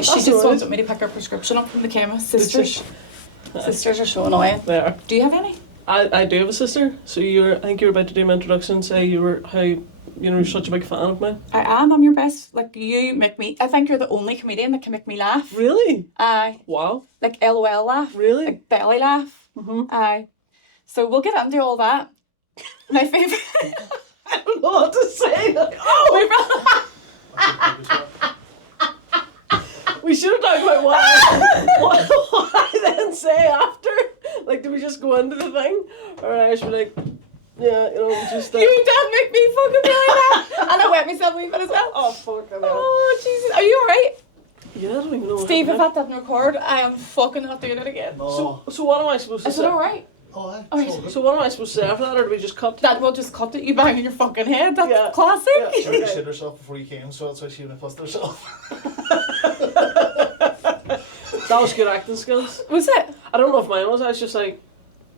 She just wanted me to pick her prescription up from the chemist. Sisters are so annoying. They are. Do you have any? I do have a sister. So I think you were about to do my introduction. Say you're such a big fan of mine. I am. I'm your best. Like, you make me. I think you're the only comedian that can make me laugh. Really? Aye. Wow. Like LOL laugh. Really? Like belly laugh. Aye. So we'll get into all that. My favourite. I don't know what to say. We should have talked about what I then say after. Like, do we just go into the thing? Or I should be like, yeah, just like... You did make me fucking really laugh. And I wet myself a wee bit as well. Oh, fuck, I know. Oh, Jesus. Are you alright? Yeah, I don't even know. Steve, if that doesn't record, I am fucking not doing it again. No. So what am I supposed to say? Is it alright? Oh, aye. Alright. So what am I supposed to say after that, or do we just cut? That will just cut it. You banging your fucking head. That's classic. Yeah. She shit herself before you came, so that's why she would have fussed herself. That was good acting skills. Was it? I don't know if mine was. I was just like...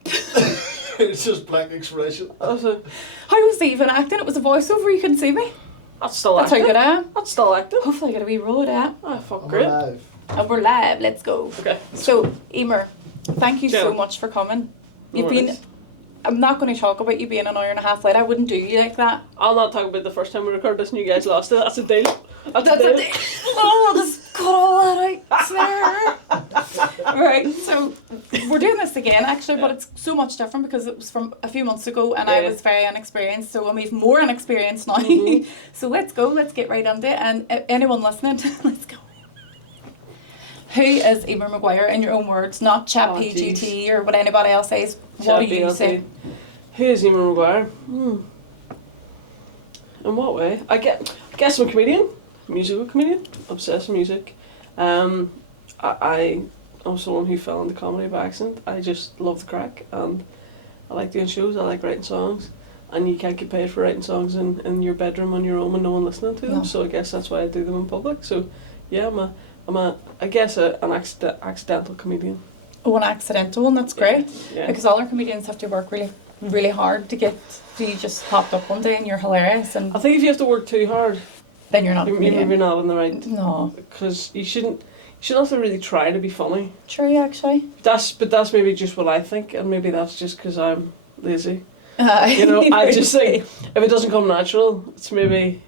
It's just blank expression. I was like, How was it even acting? It was a voiceover. You couldn't see me. that's still That's acting. how good I am. That's still acting. Hopefully I get a wee roll of that. Oh, fuck, I'm great. alive. And we're live. Let's go. Okay. So, Emer, thank you so Jen. much for coming. No You've been... worries. I'm not going to talk about you being an hour and a half late. I wouldn't do you like that. I'll not talk about the first time we recorded this and you guys lost it. That's a deal. That's a deal. Oh, I'll just cut all that out. Right, so we're doing this again actually, but it's so much different because it was from a few months ago and I was very inexperienced, so I'm even more inexperienced now. So let's get right into it. And anyone listening, let's go. Who is Emer Maguire in your own words, not ChatGPT or what anybody else says? What do you say? Who is Emer Maguire? In what way? I guess I'm a comedian, musical comedian, obsessed with music. I'm someone who fell into comedy by accident. I just love the crack and I like doing shows, I like writing songs. And you can't get paid for writing songs in your bedroom on your own and no one listening to them. No. So I guess that's why I do them in public. So yeah, an accidental comedian. Oh, an accidental one, that's great. Yeah. Because all our comedians have to work really, really hard to get, so you just popped up one day and you're hilarious and I think if you have to work too hard, then you're not a you're comedian. not in the right. No. Because you shouldn't have to really try to be funny. True, actually. That's maybe just what I think, and maybe that's just because I'm lazy. I just think if it doesn't come natural, it's maybe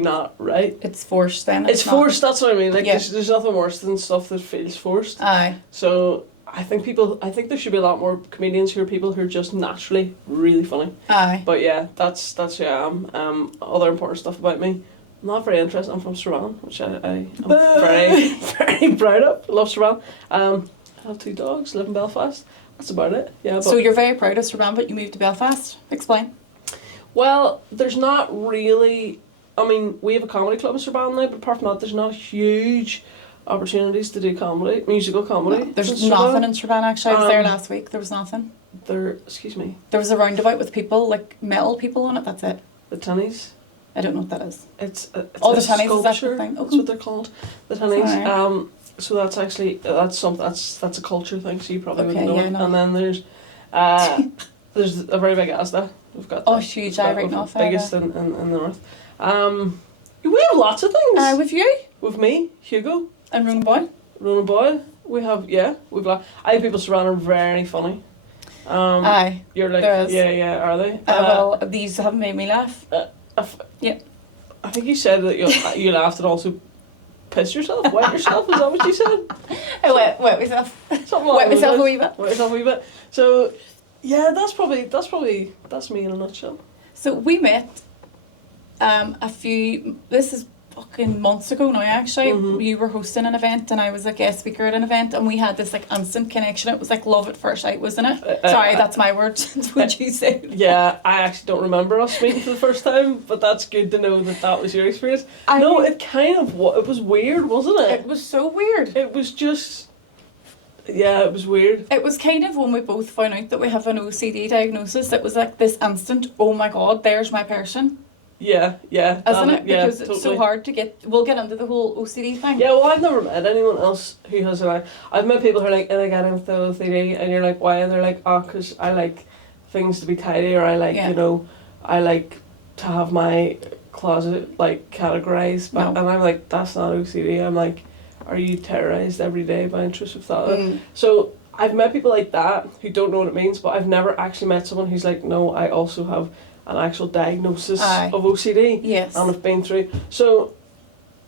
not right. It's forced then. It's not. forced. That's what I mean. Like Yeah. there's nothing worse than stuff that feels forced. Aye. So I think there should be a lot more comedians who are people who are just naturally really funny. Aye. But yeah, that's who I am. Other important stuff about me. I'm not very interested. I'm from Strabane, which I am very, very proud of. Love Strabane. I have 2 dogs, live in Belfast. That's about it. Yeah. But So you're very proud of Strabane, but you moved to Belfast. Explain. well, there's not really. I mean, we have a comedy club in Strabane now, but apart from that, there's not huge opportunities to do comedy, musical comedy. No, there's in Strabane. nothing in Strabane actually. I was there last week. There was nothing. Excuse me, There was a roundabout with people, like metal people on it. That's it. the Tunnies. I don't know what that is. It's Oh, a the Tunnies, is that the sculpture. thing? Oh, That's what they're called. The Tunnies. Alright. So that's actually that's a culture thing. So you probably Okay, wouldn't know. yeah, no. And then there's a very big Asda. We've got Oh, that. huge! We've I got right the now. biggest in the north. We have lots of things. With you With me, Hugo, and Ronan Boy. Ronan Boyle. We've I think people surround are very funny. Aye. You're like, there is. yeah, are they? Well, these have made me laugh. Yeah. I think you said that you laughed and also pissed yourself, wet yourself. Is that what you said? I wet myself. Something Wet along those myself a lines. wee bit. Wet yourself a wee bit. So, yeah, that's me in a nutshell. So we met this is fucking months ago now actually. Mhm. You were hosting an event and I was a guest speaker at an event and we had this like instant connection. It was like love at first sight, wasn't it? Sorry, that's my word. Would you say? Yeah, I actually don't remember us meeting for the first time, but that's good to know that was your experience. I No, mean- it kind of it was weird, wasn't it? It was so weird. It was just, yeah, it was weird. It was kind of when we both found out that we have an OCD diagnosis, it was like this instant, oh my god, there's my person. Yeah. Isn't it? Yeah, Because it's so totally. hard to get, we'll get into the whole OCD thing. Yeah, well, I've never met anyone else who has I've met people who are like, and I got into OCD, and you're like, why? And they're like, oh, because I like things to be tidy, or I like, I like to have my closet like categorized. No. And I'm like, that's not OCD. I'm like, are you terrorised every day by intrusive thought? So I've met people like that who don't know what it means, but I've never actually met someone who's like, no, I also have an actual diagnosis of OCD. Yes. And I've been through. So,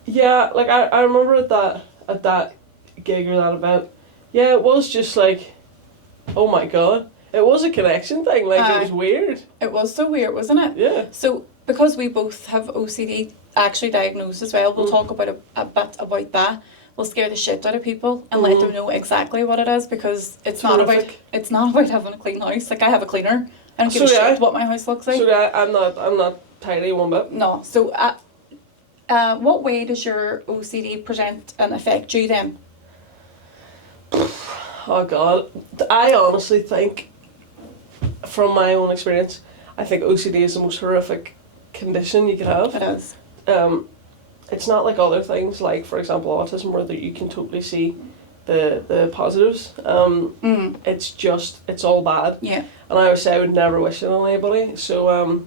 yeah, like I remember at that gig or that event, yeah, it was just like, oh my god. It was a connection thing, like it was weird. It was so weird, wasn't it? Yeah. So, because we both have OCD actually diagnosed as well, we'll talk about a bit about that. We'll scare the shit out of people and let them know exactly what it is, because it's not about having a clean house. Like, I have a cleaner. I don't give a shit what my house looks like. So I'm not tidy one bit. No. So what way does your OCD present and affect you then? Oh god. I honestly think, from my own experience, I think OCD is the most horrific condition you could have. It is. It's not like other things, like for example autism, where you can totally see the positives. It's all bad. Yeah. And I always say I would never wish it on anybody. So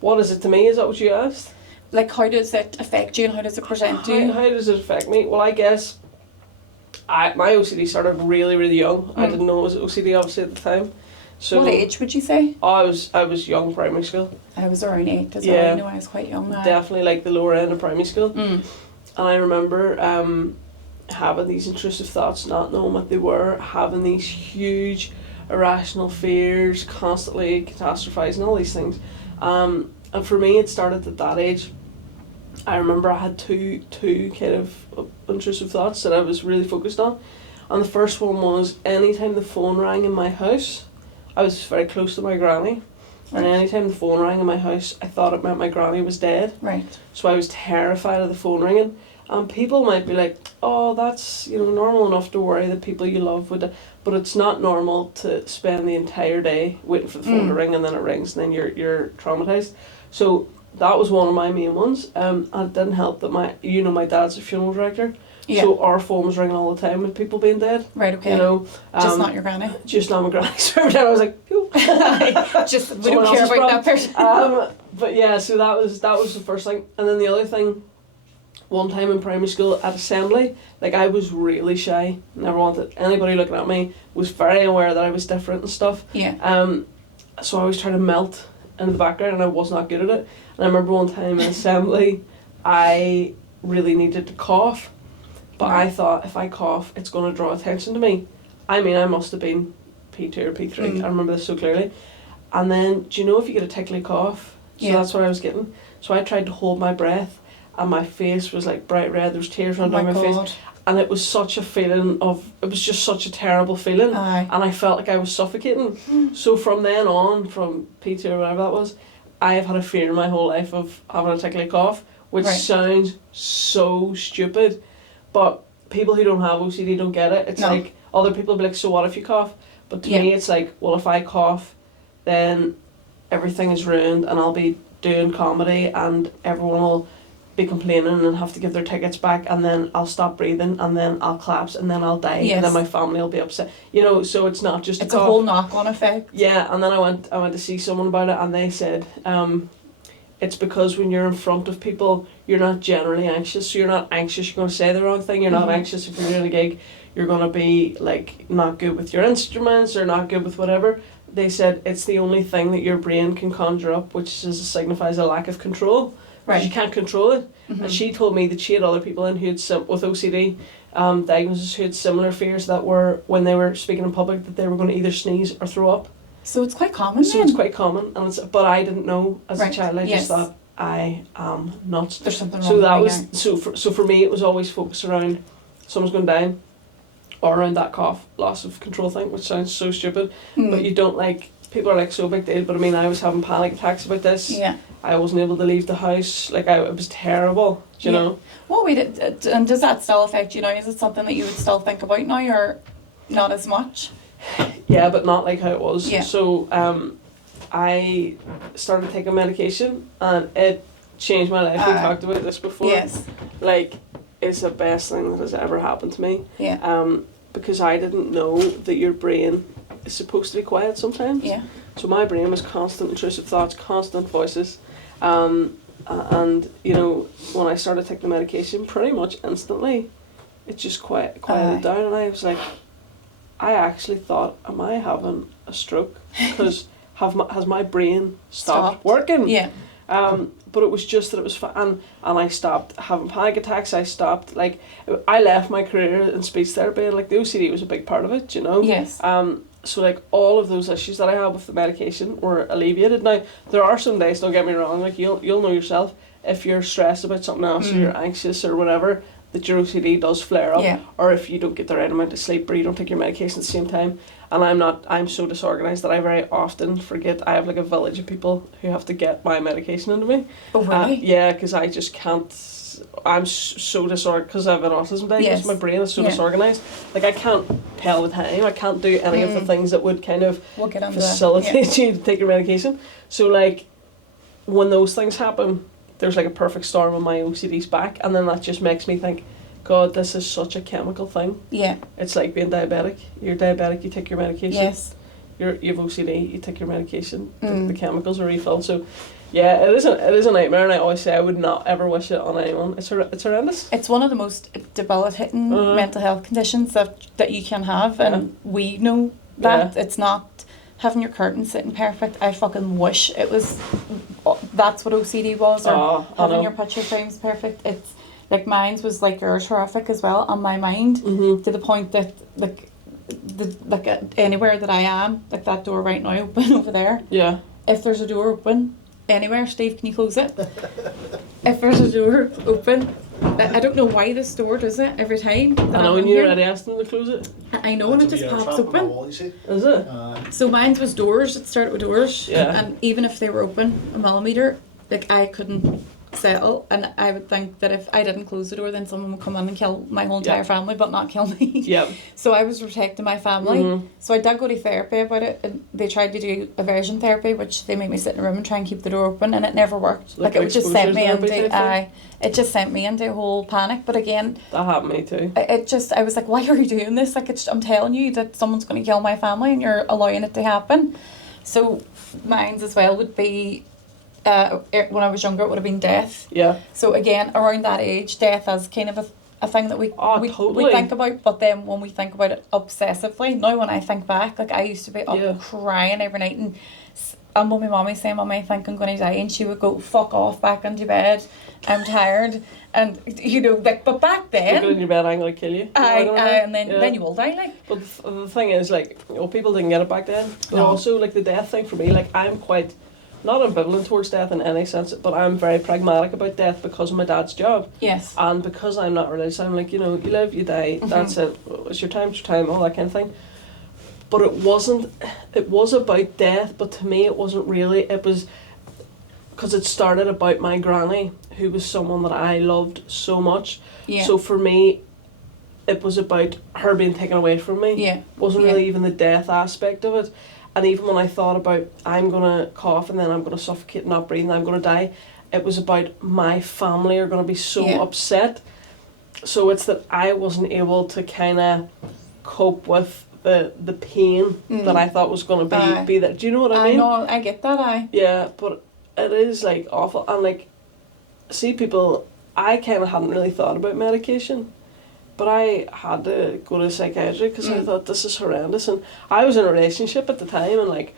what is it to me? Is that what you asked? Like, how does it affect you and how does it present to you? How does it affect me? Well, I guess my OCD started really, really young. I didn't know it was OCD obviously at the time. So what age would you say? I was young, primary school. I was around 8 as well. You know, I was quite young now. Definitely like the lower end of primary school. And I remember having these intrusive thoughts, not knowing what they were, having these huge irrational fears, constantly catastrophizing, all these things. And for me, it started at that age. I remember I had two kind of intrusive thoughts that I was really focused on. And the first one was, anytime the phone rang in my house, I was very close to my granny, and anytime the phone rang in my house, I thought it meant my granny was dead. Right. So I was terrified of the phone ringing. And people might be like, oh, that's, normal enough to worry that people you love would die. But it's not normal to spend the entire day waiting for the phone to ring, and then it rings and then you're traumatized. So that was one of my main ones. And it didn't help that my dad's a funeral director. Yeah. So our phone was ringing all the time with people being dead. Right, okay. Just not your granny. Just not my granny. So every time I was like, phew. Just, we don't care about that person. But yeah, so that was the first thing. And then the other thing, one time in primary school at assembly, like I was really shy. Never wanted anybody looking at me. Was very aware that I was different and stuff. Yeah. So I was trying to melt into the background, and I was not good at it. And I remember one time in assembly, I really needed to cough. But I thought, if I cough, it's going to draw attention to me. I mean, I must have been P2 or P3. I remember this so clearly. And then, do you know if you get a tickly cough? So that's what I was getting. So I tried to hold my breath, and my face was like bright red. There was tears running down my face. And it was such a feeling it was just such a terrible feeling. And I felt like I was suffocating. So from then on, from P2 or whatever that was, I have had a fear my whole life of having a tickly cough, which sounds so stupid. But people who don't have OCD don't get it. It's like, other people will be like, so what if you cough? But to me, it's like, well, if I cough, then everything is ruined, and I'll be doing comedy, and everyone will be complaining and have to give their tickets back, and then I'll stop breathing, and then I'll collapse, and then I'll die, and then my family will be upset. So it's not just it's a whole knock-on effect. Yeah, and then I went to see someone about it, and they said, it's because when you're in front of people, you're not generally anxious. So you're not anxious, you're going to say the wrong thing. You're not anxious if you're doing a gig. You're going to be like not good with your instruments or not good with whatever. They said it's the only thing that your brain can conjure up, which signifies a lack of control. Right. You can't control it. And she told me that she had other people in who had with OCD diagnosis who had similar fears that were, when they were speaking in public, that they were going to either sneeze or throw up. So it's quite common then? It's quite common, but I didn't know as a child. I just thought, I am nuts. There's something wrong with me. So for me, it was always focused around someone's going down, or around that cough, loss of control thing, which sounds so stupid. But you don't people are like, so big deal. But I mean, I was having panic attacks about this. Yeah. I wasn't able to leave the house. It was terrible. Do you know? What way and does that still affect you now? Is it something that you would still think about now, or not as much? Yeah, but not like how it was. Yeah. So I started taking medication, and it changed my life. We talked about this before. Yes. It's the best thing that has ever happened to me. Yeah. Because I didn't know that your brain is supposed to be quiet sometimes. Yeah. So my brain was constant intrusive thoughts, constant voices. And when I started taking the medication, pretty much instantly, it just quieted down, and I was like, I actually thought, am I having a stroke? Because has my brain stopped working? Yeah. But it was just that it was and I stopped having panic attacks. I stopped, like, I left my career in speech therapy, and like the OCD was a big part of it, you know. Yes. So like all of those issues that I had with the medication were alleviated. Now there are some days, don't get me wrong, like you'll know yourself, if you're stressed about something else or you're anxious or whatever, that your OCD does flare up, or if you don't get the right amount of sleep or you don't take your medication at the same time. And I'm so disorganised that I very often forget. I have like a village of people who have to get my medication into me. Oh, really? Yeah, because I just can't. I'm so disorganized because I have an autism diagnosis. My brain is so disorganized. Like I can't tell the time. I can't do any of the things that would kind of facilitate you to take your medication. So like when those things happen, there's like a perfect storm when my OCD's back, and then that just makes me think, God, this is such a chemical thing. Yeah. It's like being diabetic. You're diabetic, you take your medication. Yes. You have OCD, you take your medication. The chemicals are refilled. So yeah, it is a nightmare, and I always say I would not ever wish it on anyone. It's horrendous. It's one of the most debilitating mental health conditions that you can have, and we know that. It's not having your curtain sitting perfect. I fucking wish it was. That's what OCD was, or having your picture frames perfect. It's like mine's was like yours, horrific as well on my mind, to the point that like anywhere that I am, like that door right now open over there. Yeah. If there's a door open anywhere, Steve, can you close it? If there's a door open, I don't know why this door does it every time. I know when you're ready, ask them to close it. I know, and it just pops open. Wall, is it? So mine was doors. It started with doors, and even if they were open a millimetre, like I couldn't settle, and I would think that if I didn't close the door, then someone would come in and kill my whole entire family, but not kill me. Yep. So I was protecting my family. So I did go to therapy about it, and they tried to do aversion therapy, which they made me sit in a room and try and keep the door open, and it never worked. Like it would just sent me into it just sent me into a whole panic. But again, that happened to me too. I was like, why are you doing this? Like I'm telling you that someone's going to kill my family, and you're allowing it to happen. So mine's as well would be. When I was younger, it would have been death. Yeah. So again, around that age, death is kind of a thing that we think about. But then when we think about it obsessively, now when I think back, like I used to be up crying every night, and when my mommy saying, "Mommy, I think I'm going to die," and she would go, "Fuck off, back into bed. I'm tired." And you know, like, but back then, you go in your bed, I'm going to kill you. And then you will die, like. But the thing is, like, people didn't get it back then. But also, like the death thing for me, like I'm quite. Not ambivalent towards death in any sense, but I'm very pragmatic about death because of my dad's job. Yes. And because I'm not religious, I'm like, you know, you live, you die, that's it. It's your time, all that kind of thing. But it was about death, but to me it wasn't really, it was, because it started about my granny, who was someone that I loved so much. Yeah. So for me, it was about her being taken away from me. Yeah. It wasn't really even the death aspect of it. And even when I thought about, I'm going to cough and then I'm going to suffocate and not breathe and I'm going to die, it was about my family are going to be so upset. So it's that I wasn't able to kind of cope with the pain that I thought was going to be there. Do you know what I mean? I know, I get that, Yeah, but it is like awful. And like, see people, I kind of hadn't really thought about medication. But I had to go to a psychiatrist because I thought this is horrendous, and I was in a relationship at the time, and like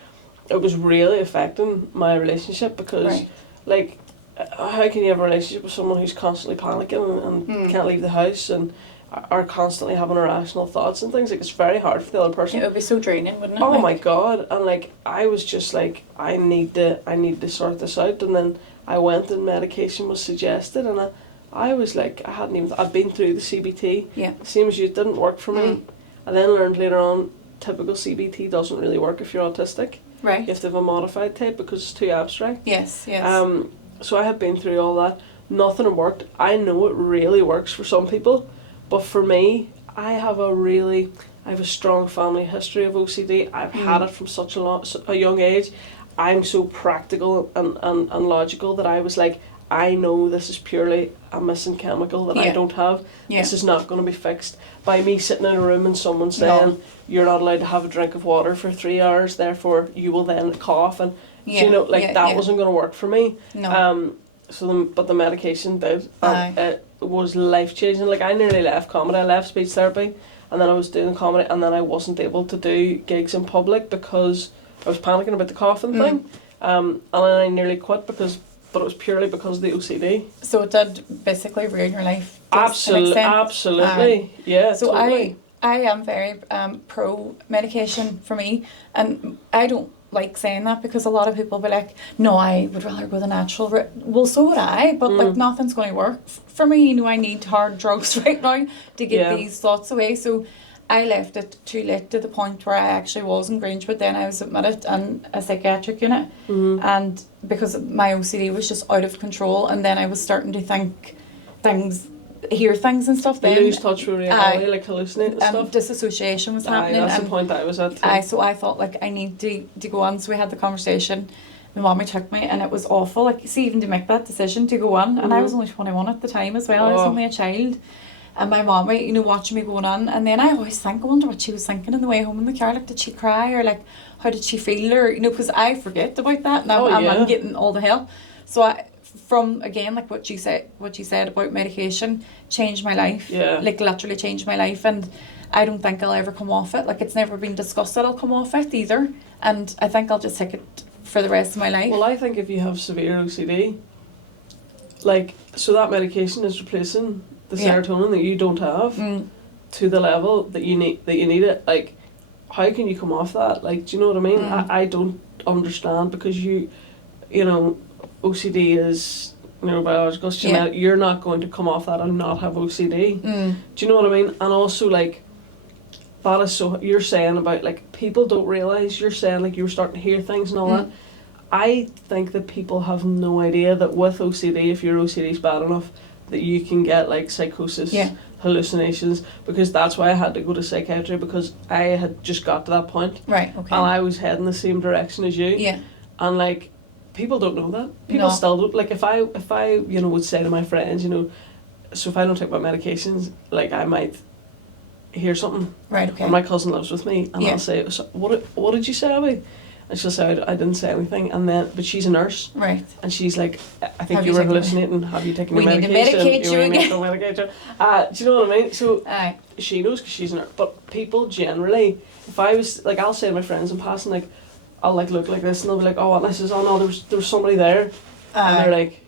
it was really affecting my relationship because like how can you have a relationship with someone who's constantly panicking and can't leave the house and are constantly having irrational thoughts and things? Like it's very hard for the other person. It would be so draining, wouldn't it? Oh my God. And like I was just like I need to sort this out, and then I went and medication was suggested, and I was like, I'd been through the CBT. Yeah. Same as you, it didn't work for me. I then learned later on, typical CBT doesn't really work if you're autistic. Right. You have to have a modified type because it's too abstract. Yes, yes. So I had been through all that. Nothing had worked. I know it really works for some people, but for me, I have a strong family history of OCD. I've had it from such a young age. I'm so practical and logical that I was like, I know this is purely a missing chemical that I don't have. Yeah. This is not going to be fixed by me sitting in a room and someone saying you're not allowed to have a drink of water for 3 hours, therefore you will then cough, and you know, like that wasn't going to work for me. No. But the medication did. was life changing. Like I nearly left comedy. I left speech therapy, and then I was doing comedy, and then I wasn't able to do gigs in public because I was panicking about the coughing thing. And then I nearly quit but it was purely because of the OCD. So it did basically ruin your life. Absolutely. Yeah. So totally. I am very pro medication for me, and I don't like saying that because a lot of people be like, no, I would rather go the natural route. Well, so would I, but like nothing's going to work for me. You know, I need hard drugs right now to get these thoughts away. So I left it too late to the point where I actually was in Grange, but then I was admitted in a psychiatric unit, and because my OCD was just out of control, and then I was starting to think hear things and stuff. Then lose touch with reality, like hallucinate and stuff. Disassociation was happening. That's the point that I was at too. So I thought like I need to go on. So we had the conversation. My mommy took me, and it was awful. Like, see, even to make that decision to go on, and I was only 21 at the time as well. I was only a child. And my mommy, you know, watching me going on, and then I always think, I wonder what she was thinking on the way home in the car. Like, did she cry, or like, how did she feel, or, you know, because I forget about that, and I'm getting all the help. So from again, like what you said about medication, changed my life. Yeah. Like literally changed my life, and I don't think I'll ever come off it. Like, it's never been discussed that I'll come off it either, and I think I'll just take it for the rest of my life. Well, I think if you have severe OCD, like, so that medication is replacing the serotonin that you don't have to the level that you need it. Like, how can you come off that? Like, do you know what I mean? I don't understand, because you know, OCD is neurobiological, it's genetic. You're not going to come off that and not have OCD. Do you know what I mean? And also, like, that is so, you're saying about, like, people don't realise, you're saying, like, you were starting to hear things and all that. I think that people have no idea that with OCD, if your OCD is bad enough, that you can get like psychosis, hallucinations, because that's why I had to go to psychiatry, because I had just got to that point. Right, okay. And I was heading the same direction as you. Yeah. And like, people don't know that. People still don't. Like, if I you know, would say to my friends, you know, so if I don't take my medications, like, I might hear something. Right, okay. Or my cousin lives with me, and I'll say, so, what did you say, Abby? And she'll say, I didn't say anything, and then, but she's a nurse. Right. And she's like, I think you were hallucinating, have you taken your medication? We need to medicate you again. Do you know what I mean? So, she knows because she's a nurse, but people generally, if I was, like, I'll say to my friends in passing, like, I'll like look like this, and they'll be like, oh, what, this is, oh no, there was somebody there, and they're like,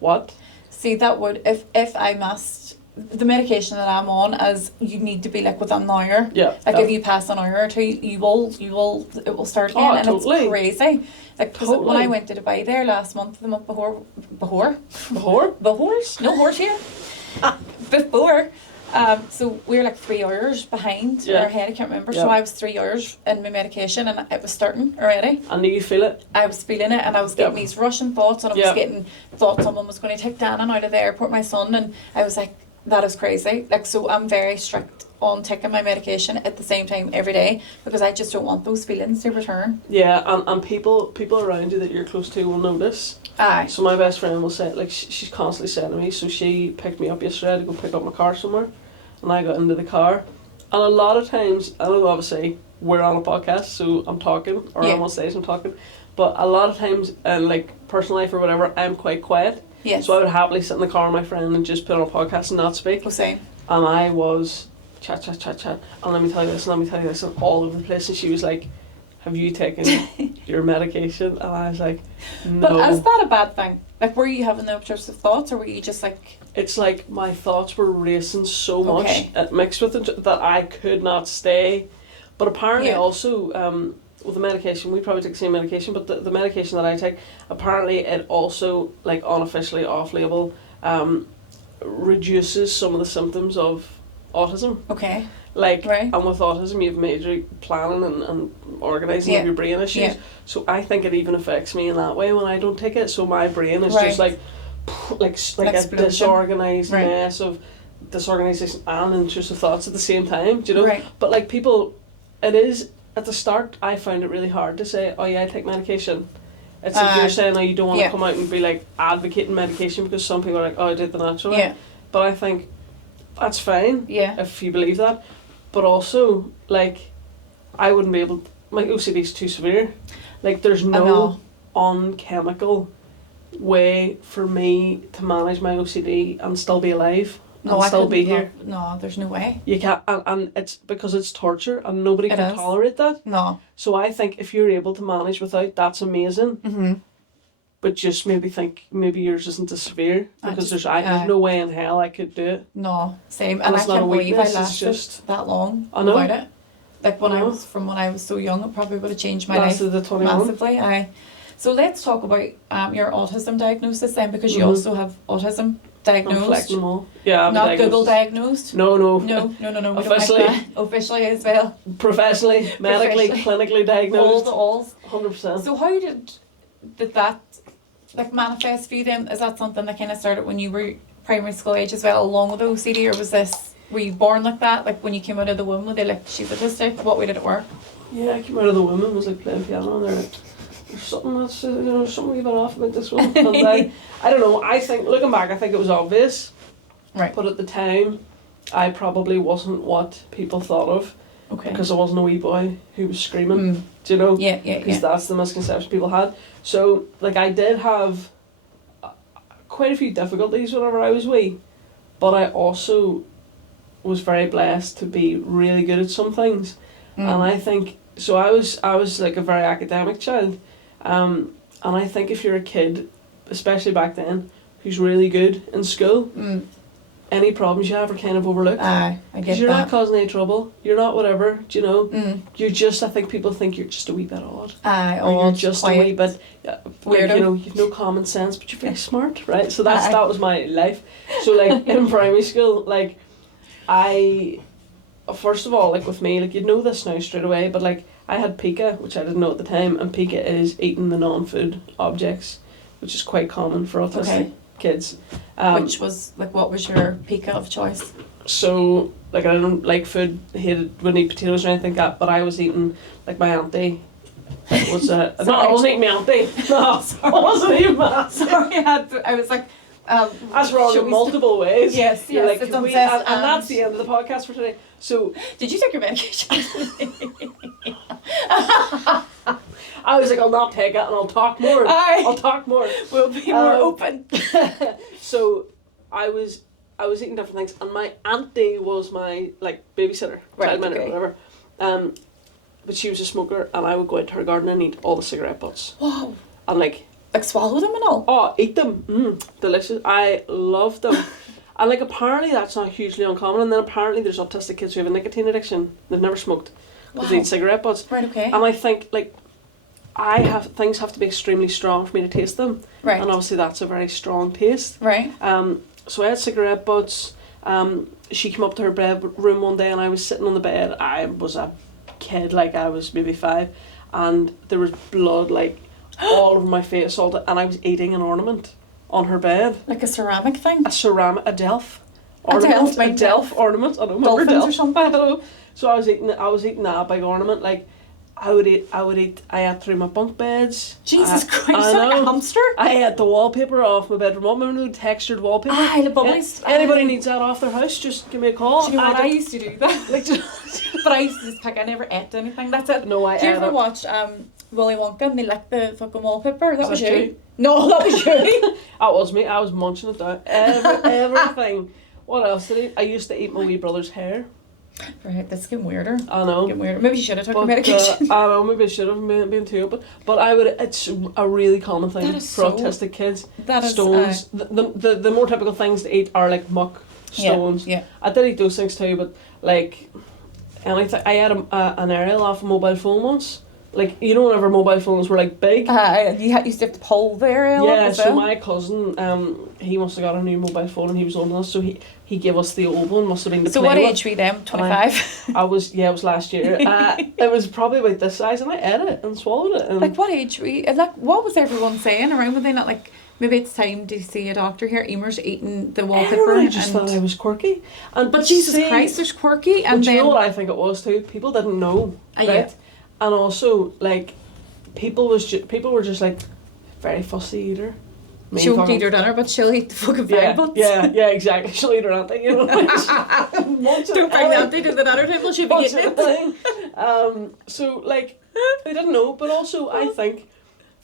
what? See, that would, if I must, the medication that I'm on is, you need to be like within an hour. Yeah. Like, if you pass an hour or two, it will start again, and it's crazy. Like, because when I went to Dubai there last month, the month before, no horse here, before. So we were like 3 hours behind our head, I can't remember. So I was 3 hours in my medication, and it was starting already. And you feel it? I was feeling it, and I was getting these rushing thoughts, and I was getting thoughts someone was going to take Dana out of the airport, my son, and I was like, that is crazy. Like, so I'm very strict on taking my medication at the same time every day, because I just don't want those feelings to return. Yeah, and people around you that you're close to will notice. Aye. So my best friend will say, like, she's constantly saying to me, so she picked me up yesterday to go pick up my car somewhere, and I got into the car, and a lot of times, I know obviously we're on a podcast, so I'm talking, or I'm on stage, I'm talking, but a lot of times in like personal life or whatever, I'm quite quiet. Yes. So I would happily sit in the car with my friend and just put on a podcast and not speak. Same. And I was chat, and let me tell you this, and all over the place, and she was like, have you taken your medication? And I was like, no. But is that a bad thing? Like, were you having the obtrusive thoughts, or were you just like... It's like my thoughts were racing so much, mixed with it, that I could not stay. But apparently also... with the medication, we probably take the same medication, but the medication that I take, apparently it also, like, unofficially off-label, reduces some of the symptoms of autism. Okay. Like, and with autism you have major planning and organising of your brain issues. Yeah. So I think it even affects me in that way when I don't take it. So my brain is just like a disorganised mess of disorganisation and intrusive thoughts at the same time, do you know? Right. But like, people, it is... At the start, I found it really hard to say, oh yeah, I take medication. It's like you're saying, oh, you don't want to come out and be like advocating medication, because some people are like, oh, I did the natural way. Yeah. But I think that's fine if you believe that. But also, like, I wouldn't be able, my OCD is too severe. Like, there's no unchemical way for me to manage my OCD and still be alive No, and I still be couldn't here. No, there's no way. You can't, and it's because it's torture and nobody It can is. tolerate that. No. So I think if you're able to manage without, that's amazing. Mm-hmm. But just maybe think maybe yours isn't as severe because there's no way in hell I could do it. No, same. And And I it's not a can't believe I weakness, it's lasted just- that long I know. without it. Like when I know. when I was so young, it probably would have changed my Lasted life the 21. massively. So let's talk about your autism diagnosis then, because you Mhm. also have autism I'm diagnosed. collecting them all. Yeah, I'm Not diagnosed. Google diagnosed. No. No. We don't Officially. like that. Officially as well. Professionally, medically, clinically All diagnosed. the alls. 100%. So how did that like manifest for you then? Is that something that kind of started when you were primary school age as well, along with OCD, or were you born like that? Like when you came out of the womb, were they like, she's autistic? What way did it work? Yeah, I came out of the womb and was like playing piano and there's something that's, something a bit off about this one. And I don't know, I think, looking back, I think it was obvious. Right. But at the time, I probably wasn't what people thought of. Okay. Because I wasn't a wee boy who was screaming. Mm. Do you know? Yeah. Because that's the misconception people had. So, like, I did have quite a few difficulties whenever I was wee, but I also was very blessed to be really good at some things. And I think, so I was like a very academic child, and I think if you're a kid, especially back then, who's really good in school, any problems you have are kind of overlooked. I get Because you're that. not causing any trouble, you're not whatever, do you know? Mm. You're just, I think people think you're just a wee bit odd. Or Or you're just quiet. a wee bit, like, Weirdo. you know, you've no common sense, but you're very smart, right? So Aye. that was my life. So like in primary school, like first of all, like with me, like you'd know this now straight away, but like I had pica, which I didn't know at the time, and pica is eating the non-food objects, which is quite common for autistic kids. Which was like, what was your pica of choice? So like I don't like food, wouldn't eat potatoes or anything like that, but I was eating like my auntie. Was no, I wasn't eating my auntie. No, I wasn't eating my auntie. Sorry, I was like, That's wrong should in we multiple ways. Yes, You're yes, like, it's and obsessed that's the end of the podcast for today. So did you take your medication? I was like, I'll not take it and I'll talk more. Aye. I'll talk more. We'll be more open. So I was eating different things, and my auntie was my like babysitter, Right, childminder, okay. whatever. But she was a smoker, and I would go out to her garden and eat all the cigarette butts. Wow. And like Swallow them and all? oh, eat them. Delicious. I love them. And like apparently that's not hugely uncommon, and then apparently there's autistic kids who have a nicotine addiction. They've never smoked. Because they eat cigarette butts. Right, okay. And I think like things have to be extremely strong for me to taste them. Right. And obviously that's a very strong taste. Right. So I had cigarette butts. She came up to her bedroom one day and I was sitting on the bed. I was a kid, like I was maybe 5, and there was blood like all over my face, and I was eating an ornament on her bed. Like a ceramic thing? A delf delf, ornament. my A delf ornament. I don't remember Dolphins delf. or something? I don't know. So I was eating that big ornament. Like I ate through my bunk beds. Jesus Christ, I like a know. hamster? I had the wallpaper off my bedroom. Remember the textured wallpaper? Aye, the bubbles. Anybody Aye. needs that off their house, just give me a call. Do you know what? I used to do that. like But I used to just pick, I never ate anything. That's it. No, I Do you ate ever it. watch Willy Wonka and they lick the fucking wallpaper? That was that you. you? No, that was you. That was me. I was munching it down. Everything. What else did I eat? I used to eat my wee brother's hair. Right, that's getting weirder. I know. Getting weirder. Maybe you should have took your But, medication. I know, maybe I should have been too open. But it's a really common thing That for is so- autistic kids. That is Stones. The more typical things to eat are like muck, stones. Yeah. I did eat those things too, but like anything. I had an aerial off a mobile phone once. Like, you know, whenever mobile phones were like big. You used to have to pull the aerial Yeah, as so well. my cousin, he must have got a new mobile phone and he was on us, so he gave us the old one, must have been the So play what one. age were you then? 25? it was last year. It was probably about this size, and I ate it and swallowed it. And Like what age were you? And like what was everyone saying around? Were they not like, maybe it's time to see a doctor here? Emer's eating the wallpaper. everybody just and- thought I was quirky. But Jesus see, Christ, there's quirky and do you then know what I think it was too? People didn't know, right? Yeah. And also, like, people were just like, very fussy eater. Me she won't fucking- eat her dinner, but she'll eat the fucking Yeah, fag butts. yeah, exactly. She'll eat her auntie, you know. Don't bring the auntie to the dinner table, she'll be getting it. So like they didn't know, but also I think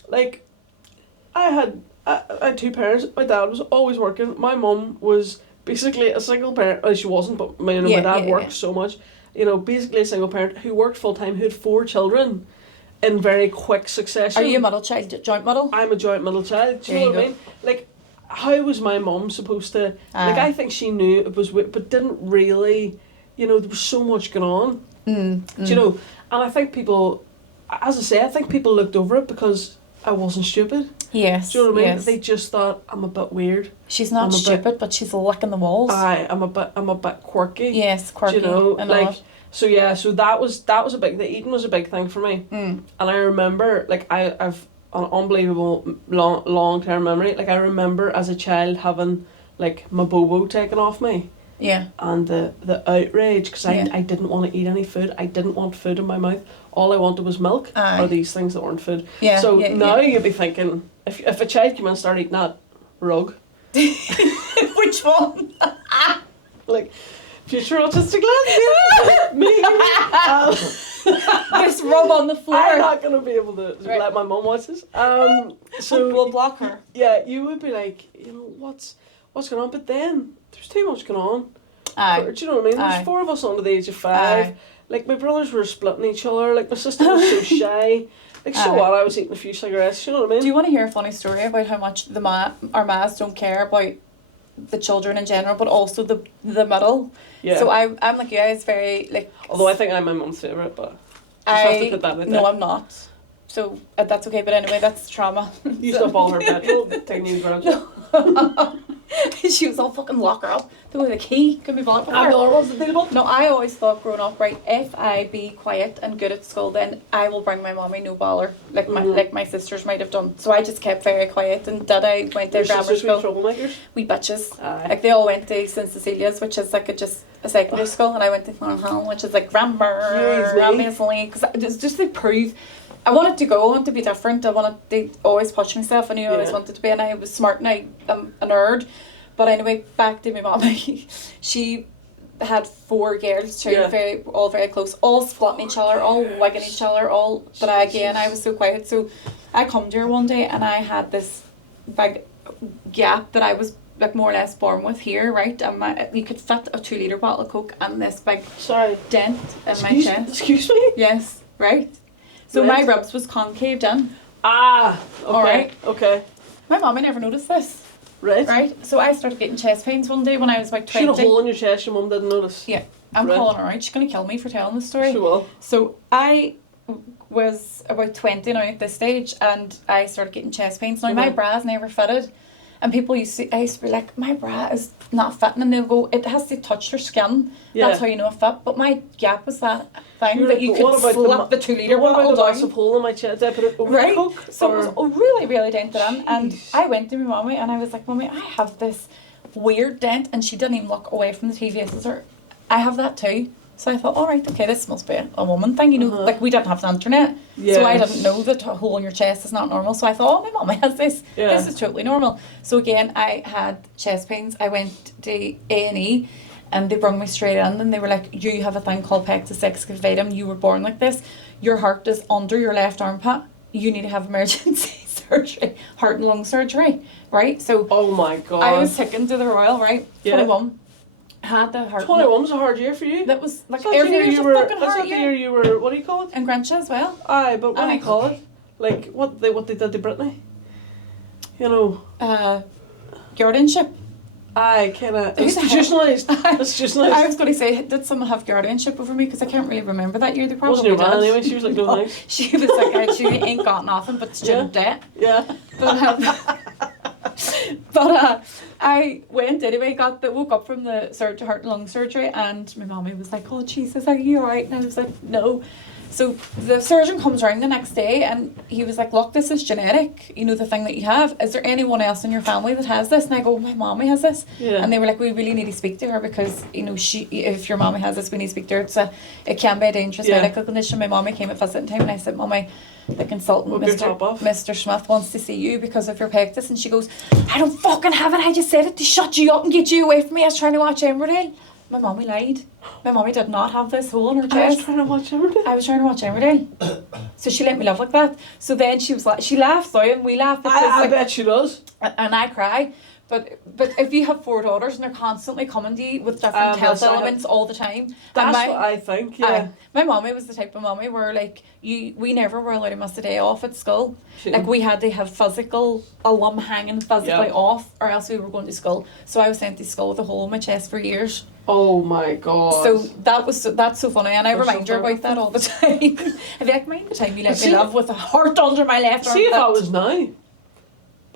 like I I had two parents. My dad was always working. My mum was basically a single parent. Well, she wasn't, but my dad worked so much. You know, basically a single parent who worked full time, who had 4 children in very quick succession. Are you a middle child, joint middle? I'm a joint middle child. Do you know what I mean? Like, how was my mum supposed to... Like, I think she knew it was weird, but didn't really... You know, there was so much going on. Do you know? And I think people... As I say, I think people looked over it because I wasn't stupid. Yes. Do you know what I mean? Yes. They just thought, I'm a bit weird. She's not stupid, but she's licking the walls. I'm a bit quirky. Yes, quirky. Do you know? And Like... So yeah, so that was a big... The eating was a big thing for me. And I remember, like, I've an unbelievable long-term memory. Like, I remember as a child having, like, my bobo taken off me. Yeah. And the outrage, because I didn't want to eat any food. I didn't want food in my mouth. All I wanted was milk or these things that weren't food. Yeah. So now you'd be thinking, if a child came in and started eating that rug. Which one? Like, future autistic lad, me. Just rub on the floor. I'm not going to be able to let my mum watch this. So we'll block her. Yeah, you would be like, you know, what's going on? But then there's too much going on. Do you know what I mean? There's 4 of us under the age of 5. Like, my brothers were splitting each other. Like, my sister was so shy. Like, so what? I was eating a few cigarettes. You know what I mean? Do you want to hear a funny story about how much our mas don't care about the children in general, but also the middle? Yeah. So I'm like you guys, very like. Although I think I'm my mum's favourite, but just have to put that in there. No, I'm not. So that's okay. But anyway, that's trauma. Used up all her petrol, taking you grandchildren. No. She was all fucking lock her up. The key could be bought. No, I always thought growing up, right, if I be quiet and good at school, then I will bring my mommy no bother, like my sisters might have done. So I just kept very quiet, and Dad went to grammar school. Troublemakers? We bitches. Like they all went to St Cecilia's, which is like a secondary school, and I went to Parental, which is like grammar, obviously, because it's just to prove. I wanted to go, I wanted to be different, I wanted to always push myself, I knew I always wanted to be, and I was smart and I'm a nerd. But anyway, back to my mommy. She had 4 girls too, all very close, all splitting each other, all wigging each other, but I was so quiet. So I come to her one day and I had this big gap that I was like more or less born with here, right? And you could fit a 2-litre bottle of Coke and this big dent in my chest. Excuse me? Yes, right. So my ribs was concaved in. Okay. Alright. Okay. My mommy never noticed this. Right. So I started getting chest pains one day when I was about 20. She had a hole in your chest, your mum didn't notice. Yeah. I'm calling her out. She's going to kill me for telling the story. She will. So I was about 20 now at this stage, and I started getting chest pains. Now my bra's never fitted. And people I used to be like, my bra is not fitting, and they'll go, it has to touch your skin. Yeah. That's how you know it fit. But my gap was that thing that you could slip the 2-litre bottle down. Massive hole in my chest? I put it over the Coke? So it was really, really dented in. And I went to my mommy and I was like, Mommy, I have this weird dent. And she didn't even look away from the TV. I said, I have that too. So I thought, all right, okay, this must be a woman thing, you know, like we didn't have the internet. Yes. So I didn't know that a hole in your chest is not normal. So I thought, my mummy has this. Yeah. This is totally normal. So again, I had chest pains. I went to A&E and they brought me straight in and they were like, you have a thing called pectus excavatum. You were born like this. Your heart is under your left armpit. You need to have emergency surgery, heart and lung surgery, right? So oh my God. I was taken to the Royal, right? Yeah. 21. Had the heart. 21 was a hard year for you. That was like every year you were. That's the year you were. What do you call it? In Grinch as well. Aye, but what do you call it? Like what they did to Brittany. You know. Guardianship. Aye, kind of institutionalised. Institutionalised. I was going to say, did someone have guardianship over me? Because I can't really remember that year. They probably wasn't your man anyway. She was like, no thanks. She was like, she ain't got nothing but student debt. Yeah. But I went anyway, woke up from the heart and lung surgery, and my mommy was like, oh Jesus, are you alright? And I was like, no. So the surgeon comes around the next day and he was like, look, this is genetic, you know, the thing that you have. Is there anyone else in your family that has this? And I go, my mommy has this. Yeah. And they were like, we really need to speak to her because, you know, if your mommy has this, we need to speak to her. It can be a dangerous medical condition. My mommy came at visiting time and I said, Mommy, the consultant, Mr. Smith, wants to see you because of your pectus. And she goes, I don't fucking have it. I just said it to shut you up and get you away from me. I was trying to watch Emmerdale. My mommy lied. My mommy did not have this hole in her chest. I was trying to watch Emmerdale. I was trying to watch Emmerdale. So she let me live like that. So then she was like, she laughs out and we laugh because I like, bet she does. and I cry. But if you have 4 daughters and they're constantly coming to you with different health elements all the time. That's what I think, yeah. My mommy was the type of mommy where like we never were allowed to miss a day off at school. Sure. Like we had to have a limb hanging physically off or else we were going to school. So I was sent to school with a hole in my chest for years. Oh my God. So that's so funny and I remind her about that all the time. I'd be like, mind the time you let me live with a heart under my left arm. See if I was now.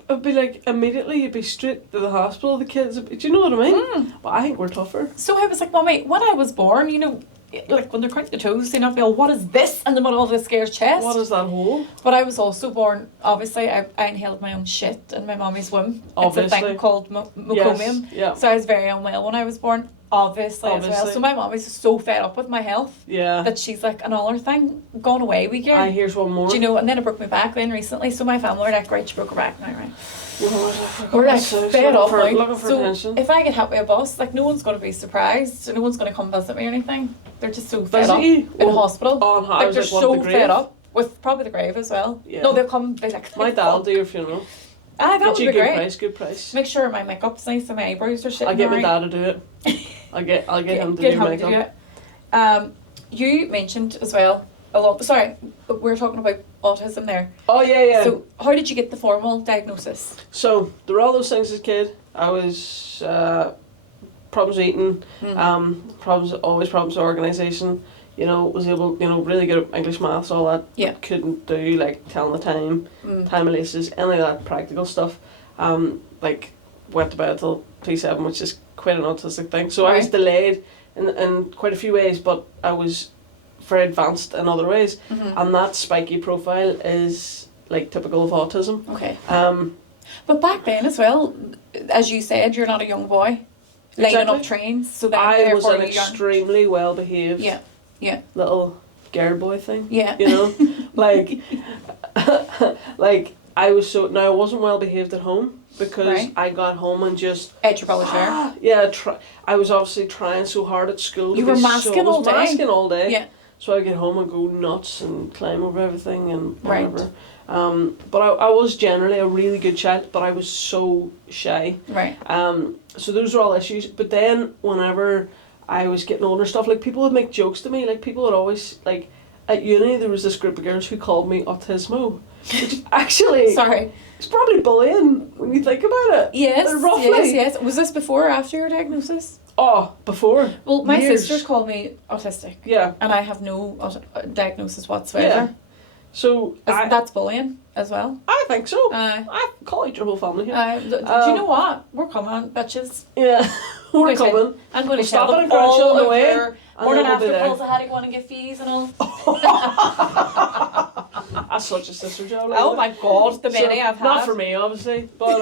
It'd be like immediately you'd be straight to the hospital. The kids, do you know what I mean? But I think we're tougher. So I was like, Mummy, when I was born, you know, like when they're counting the toes, they not be all, what is this in the middle of this scare's chest? What is that hole? But I was also born, obviously, I inhaled my own shit in my mummy's womb. Obviously. It's a thing called meconium. Yes, yeah. So I was very unwell when I was born, obviously as well. So my mummy's so fed up with my health that she's like, another thing, gone away we get. Here's one more. Do you know, and then I broke my back then recently, so my family were like, right, she broke her back now, right? We're like fed up now. So attention. if I get hit by a bus, like no one's going to be surprised, no one's going to come visit me or anything. They're just so fed up in hospital. Like they're so fed up with probably the grave as well. Yeah. No, they'll come be like, my dad will do your funeral. That would be great. Good price. Make sure my makeup's nice and my eyebrows are shit. I'll get my dad to do it. I'll get him to do makeup. You mentioned as well a lot. Sorry, we were talking about autism there. Oh yeah. So how did you get the formal diagnosis? So there were all those things as a kid. I was problems eating, problems with organisation. You know, was able, really good at English, maths, all that. Yeah. Couldn't do like telling the time, time of laces, any of that practical stuff. Like went to bed till 3-7, which is quite an autistic thing. So I was delayed in quite a few ways, but I was very advanced in other ways. And that spiky profile is like typical of autism. Okay. But back then as well, as you said, you're not a young boy. Lining up trains. So that I was an extremely well behaved little girl boy thing. Yeah. You know? like like I was so now I wasn't well behaved at home because I got home and just ate your brother's hair. Yeah, I was obviously trying so hard at school. You were masking all day. Masking all day. Yeah. So I get home and go nuts and climb over everything and whatever. But I was generally a really good child, but I was so shy. Right. So those are all issues. But then whenever I was getting older stuff, like people would make jokes to me, like people would always, like at uni there was this group of girls who called me autismo, which actually it's probably bullying when you think about it. Yes, roughly. yes. Was this before or after your diagnosis? Oh, before. Well, my sisters call me autistic. Yeah. And I have no diagnosis whatsoever. Yeah. So that's bullying as well. I think so. I call out your whole family here. Do you know what? We're coming, bitches. Yeah, we're coming. I'm going to stop tell it all the way. Morning after pills, I had to go on and get fees and all. That's such a sister job. Like my God, the many I've had. Not for me, obviously, but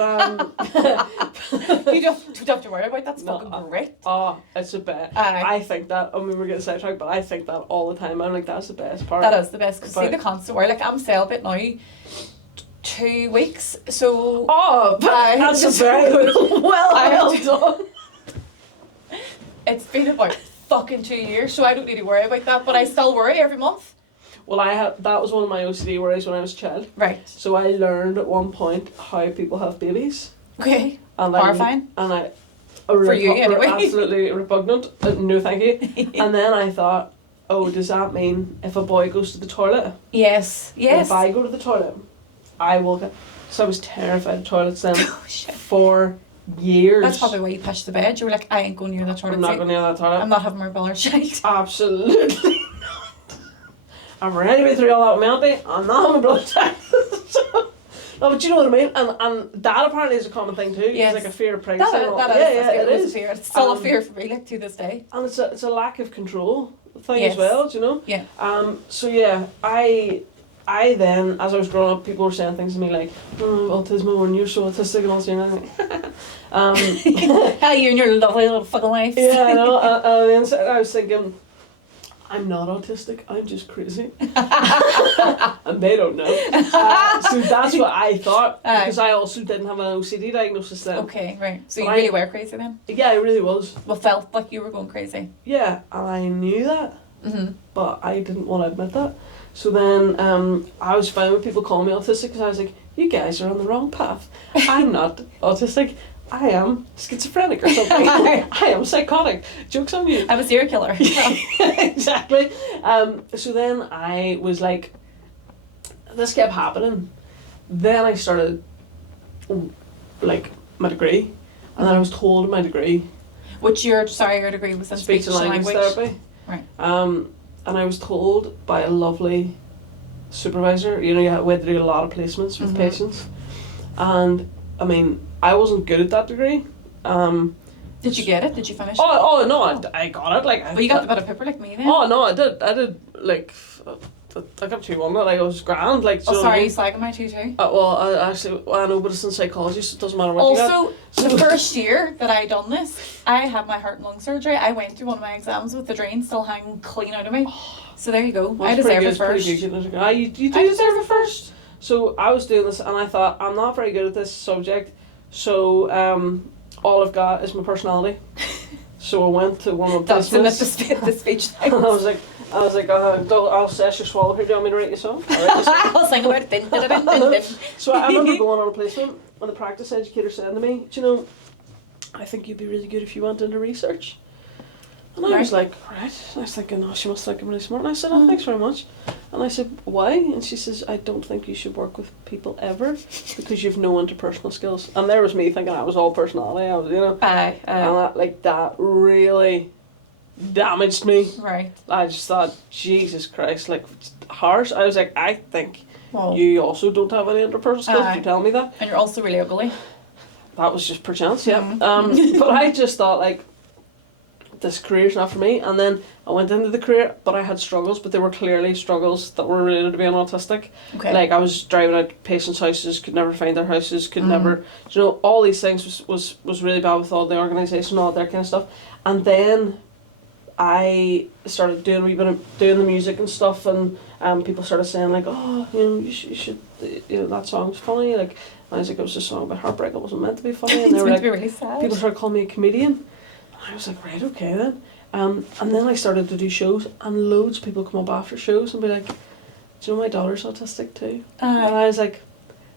you don't have to worry about that. That's fucking great. Oh, it's the best. I think that. I mean, we're getting sidetracked, but I think that all the time. I'm like, that's the best part. That is the best. Because see the constant worry. Like I'm celibate now. 2 weeks. So. Oh, that's a very good. Well done. It's been about fucking 2 years, so I don't need to worry about that. But I still worry every month. Well, that was one of my OCD worries when I was a child. Right. So I learned at one point how people have babies. Okay. And horrifying. For you anyway. Absolutely repugnant. No, thank you. And then I thought, oh, does that mean if a boy goes to the toilet? Yes. If I go to the toilet, I will get. So I was terrified of toilets then for years. That's probably why you pushed the bed. You were like, I ain't going near that toilet. I'm not going near that toilet. I'm not having my brother shite. Absolutely not. I'm ready to be through all that with my auntie. I'm not having my brother shite. No, but you know what I mean? And that apparently is a common thing too. Yes. It's like a fear of pregnancy. It is a fear. It's still a fear for me, like to this day. And it's a lack of control thing as well, do you know? Yeah. So yeah, I then, as I was growing up, people were saying things to me like, autism, and you're so autistic and all this, How you and your lovely little fucking life. Yeah, I know. And then I was thinking, I'm not autistic, I'm just crazy. And they don't know. So that's what I thought, because I also didn't have an OCD diagnosis then. Okay, right. So you really were crazy then? Yeah, I really was. Well, felt like you were going crazy. Yeah, and I knew that. but I didn't want to admit that. So then I was fine when people call me autistic because I was like, you guys are on the wrong path. I'm not autistic. I am schizophrenic or something. I am psychotic. Joke's on you. I'm a serial killer. Exactly. So then I was like, this kept happening. Then I started, like, my degree. And then I was told my degree. Which your degree was in Speech and language therapy. Right. And I was told by a lovely supervisor, you know, we had to do a lot of placements with patients. And, I mean, I wasn't good at that degree. Did you get it? Did you finish it? Oh no, I got it. Like, well, you got the bit of paper like me then? Oh, no, I did, like, I got 2-1, like, I was grand, like, oh, sorry, you slagging my 2-2? I know, but it's in psychology, so it doesn't matter what you got. Also, the first year that I done this, I had my heart and lung surgery. I went through one of my exams with the drain still hanging clean out of me. So there you go. Well, I deserve it first. You do deserve it first. So I was doing this, and I thought, I'm not very good at this subject, so all I've got is my personality. So I went to one of the placements. That's the speech thing. And I was like, I'll sesh your swallow here. Do you want me to write you a song? I'll sing about it. So I remember going on a placement, and the practice educator said to me, do you know, I think you'd be really good if you went into research. And I was like, right. I was thinking, oh, she must think I'm really smart. And I said, oh, thanks very much. And I said, why? And she says, I don't think you should work with people ever because you've no interpersonal skills. And there was me thinking I was all personality. I was, you know. And that really damaged me. Right. I just thought, Jesus Christ, like, harsh. I was like, I think well, you also don't have any interpersonal skills. Did you tell me that? And you're also really ugly. That was just perchance, yeah. But I just thought, like, this career's not for me. And then I went into the career, but I had struggles, but they were clearly struggles that were related to being autistic. Okay. Like, I was driving out patients' houses, could never find their houses, could never, you know, all these things was really bad with all the organisation, all that kind of stuff. And then I started doing a wee bit of doing the music and stuff, and people started saying, like, oh, you know, you should, you know, that song's funny. Like, and I was like, it was a song about heartbreak, it wasn't meant to be funny. And they were like, really sad. People started calling me a comedian. I was like, right, okay then. And then I started to do shows, and loads of people come up after shows and be like, do you know my daughter's autistic too? And I was like,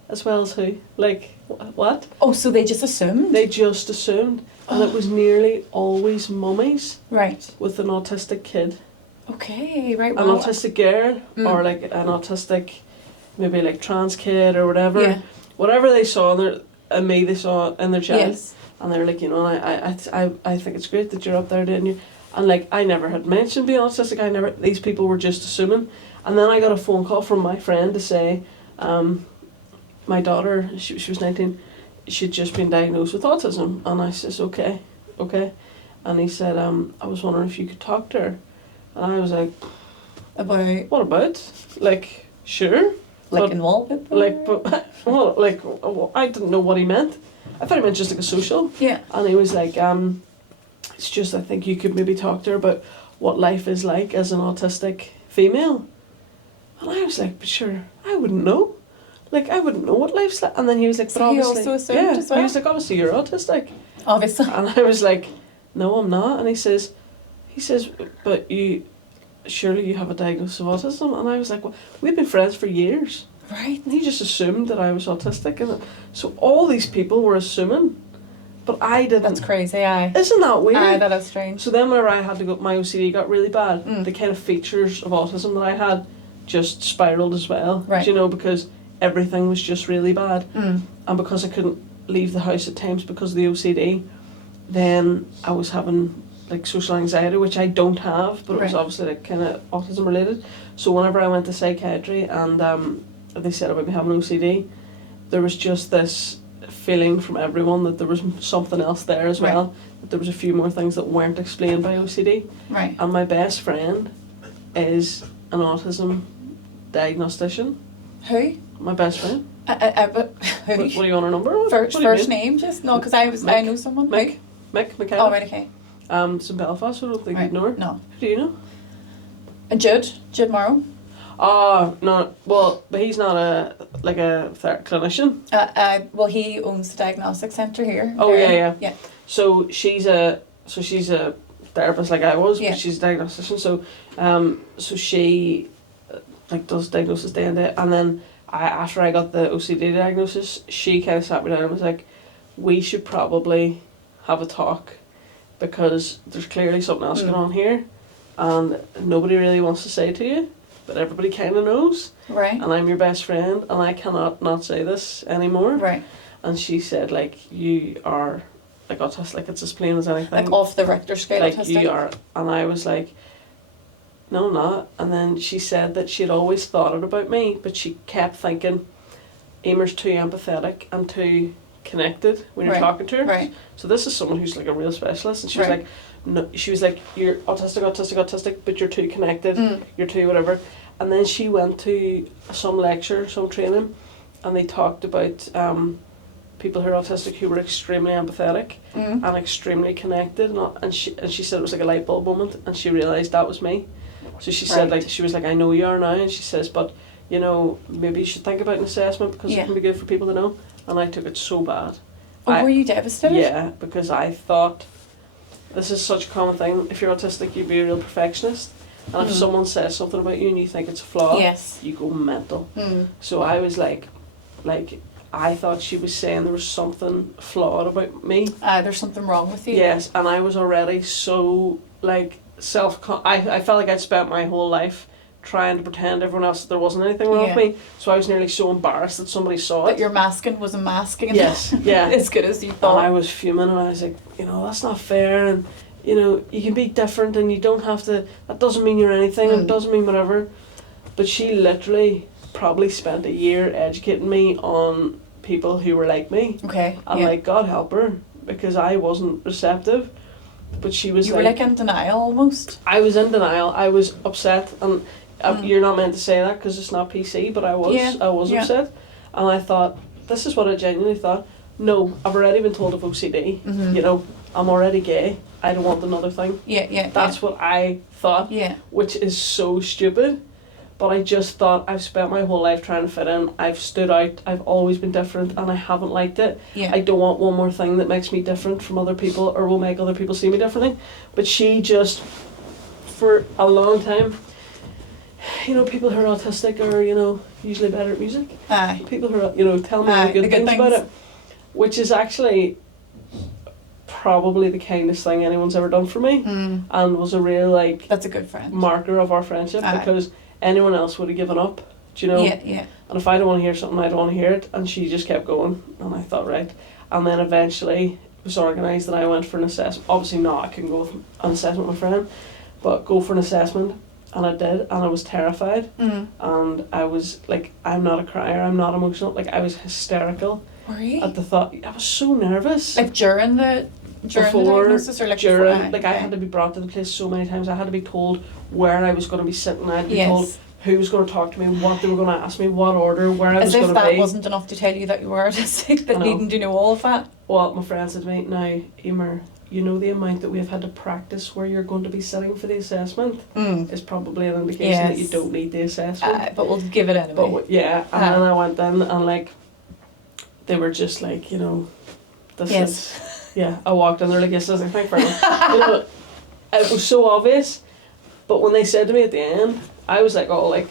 as well as who? Like, what? Oh, so they just assumed? They just assumed. And it was nearly always mummies. Right. With an autistic kid. Okay, right. An autistic girl, or like an autistic, maybe like trans kid or whatever. Yeah. Whatever they saw in me, they saw in their child. Yes. And they were like, you know, I think it's great that you're up there doing you. And like, I never had mentioned being autistic. These people were just assuming. And then I got a phone call from my friend to say, my daughter, she was 19, she'd just been diagnosed with autism. And I says, okay. And he said, I was wondering if you could talk to her. And I was like, about? What about? Like, sure. Like in wallpaper? Like, but, well, like, I didn't know what he meant. I thought he meant just like a social. Yeah. And he was like, it's just, I think you could maybe talk to her about what life is like as an autistic female. And I was like, but sure, I wouldn't know. Like, I wouldn't know what life's like. And then he was like, but so obviously. He also assumed as well? He was like, obviously you're autistic. Obviously. And I was like, no, I'm not. And he says, but surely you have a diagnosis of autism. And I was like, well, we've been friends for years. Right. And he just assumed that I was autistic. And so all these people were assuming, but I didn't. That's crazy, aye. Isn't that weird? Aye, that is strange. So then whenever I had to go, my OCD got really bad. The kind of features of autism that I had just spiraled as well. Right. You know, because everything was just really bad. And because I couldn't leave the house at times because of the OCD, then I was having like social anxiety, which I don't have, but it was obviously like kind of autism related. So whenever I went to psychiatry and they said about me having OCD, there was just this feeling from everyone that there was something else there as well, that there was a few more things that weren't explained by OCD. Right. And my best friend is an autism diagnostician. Who? My best friend. But who? What do you want her number? First name, just? No, because I know someone. Mick McKenna. Oh, right, okay. It's in Belfast, so I don't think you'd know her. No. Who do you know? Jude Morrow. Oh, no, well, but he's not a clinician. Well, he owns the diagnostic centre here. Oh, yeah. Yeah. So she's a therapist like I was, Yeah. but she's a diagnostician, so she does diagnosis day and day, and then after I got the OCD diagnosis, she kind of sat me down and was like, we should probably have a talk, because there's clearly something else going on here, and nobody really wants to say to you, but everybody kind of knows. Right. And I'm your best friend, and I cannot not say this anymore. Right. And she said, like, you are, like, autistic, like, it's as plain as anything. Like off the Richter scale, like, autistic. you are. And I was like, no, I'm not. And then she said that she had always thought it about me, but she kept thinking, Emer's too empathetic and too connected when you're talking to her. Right. So this is someone who's like a real specialist, and she was Right. like, no, she was like, you're autistic, but you're too connected, you're too whatever. And then she went to some lecture, some training, and they talked about people who are autistic who were extremely empathetic and extremely connected, and she said it was like a light bulb moment, and she realised that was me. So she said, like, she was like, I know you are now, and she says, but you know, maybe you should think about an assessment, because it can be good for people to know. And I took it so bad. Oh, were you devastated? Yeah, because I thought, this is such a common thing. If you're autistic, you'd be a real perfectionist. And if someone says something about you and you think it's a flaw, you go mental. So I was like, I thought she was saying there was something flawed about me. There's something wrong with you. Yes, and I was already so, like, I felt like I'd spent my whole life trying to pretend everyone else that there wasn't anything wrong with me. So I was nearly so embarrassed that somebody saw it. That your masking wasn't masking. Yes, yeah. As good as you thought. And I was fuming, and I was like, you know, that's not fair, and you know, you can be different, and you don't have to, that doesn't mean you're anything, and it doesn't mean whatever. But she literally probably spent a year educating me on people who were like me. Okay. And like, God help her, because I wasn't receptive. But she was you were like in denial almost. I was in denial. I was upset, and you're not meant to say that because it's not PC, but I was upset. And I thought, this is what I genuinely thought. No, I've already been told of OCD. You know, I'm already gay. I don't want another thing. That's what I thought. Which is so stupid. But I just thought, I've spent my whole life trying to fit in. I've stood out. I've always been different, and I haven't liked it. I don't want one more thing that makes me different from other people or will make other people see me differently. But she just, for a long time, you know, people who are autistic are, you know, usually better at music. People who are, you know, tell me the good things about it. Which is actually probably the kindest thing anyone's ever done for me. And was a real, like, that's a good friend. Marker of our friendship, because anyone else would have given up, do you know? And if I don't want to hear something, I don't want to hear it. And she just kept going, and I thought, right. And then eventually it was organised that I went for an assessment. Obviously not, I couldn't go with an assessment with my friend, but go for an assessment, and I did, and I was terrified. And I was like, I'm not a crier, I'm not emotional, like I was hysterical. Were you? At the thought, I was so nervous. Like during the diagnosis, or like during, before? like I had to be brought to the place so many times. I had to be told where I was going to be sitting. I had to be told who was going to talk to me, what they were going to ask me, what order, where I was going to be. As if that wasn't enough to tell you that you were autistic, that needing to know all of that. Well, my friend said to me, now, Emer, you know the amount that we've had to practice where you're going to be sitting for the assessment is probably an indication that you don't need the assessment. But we'll give it anyway. But and then I went in, and like, they were just like, you know, this is... Yeah, I walked in there like, yes, I was like, thank you very much. You know, it was so obvious, but when they said to me at the end, I was like, oh, like,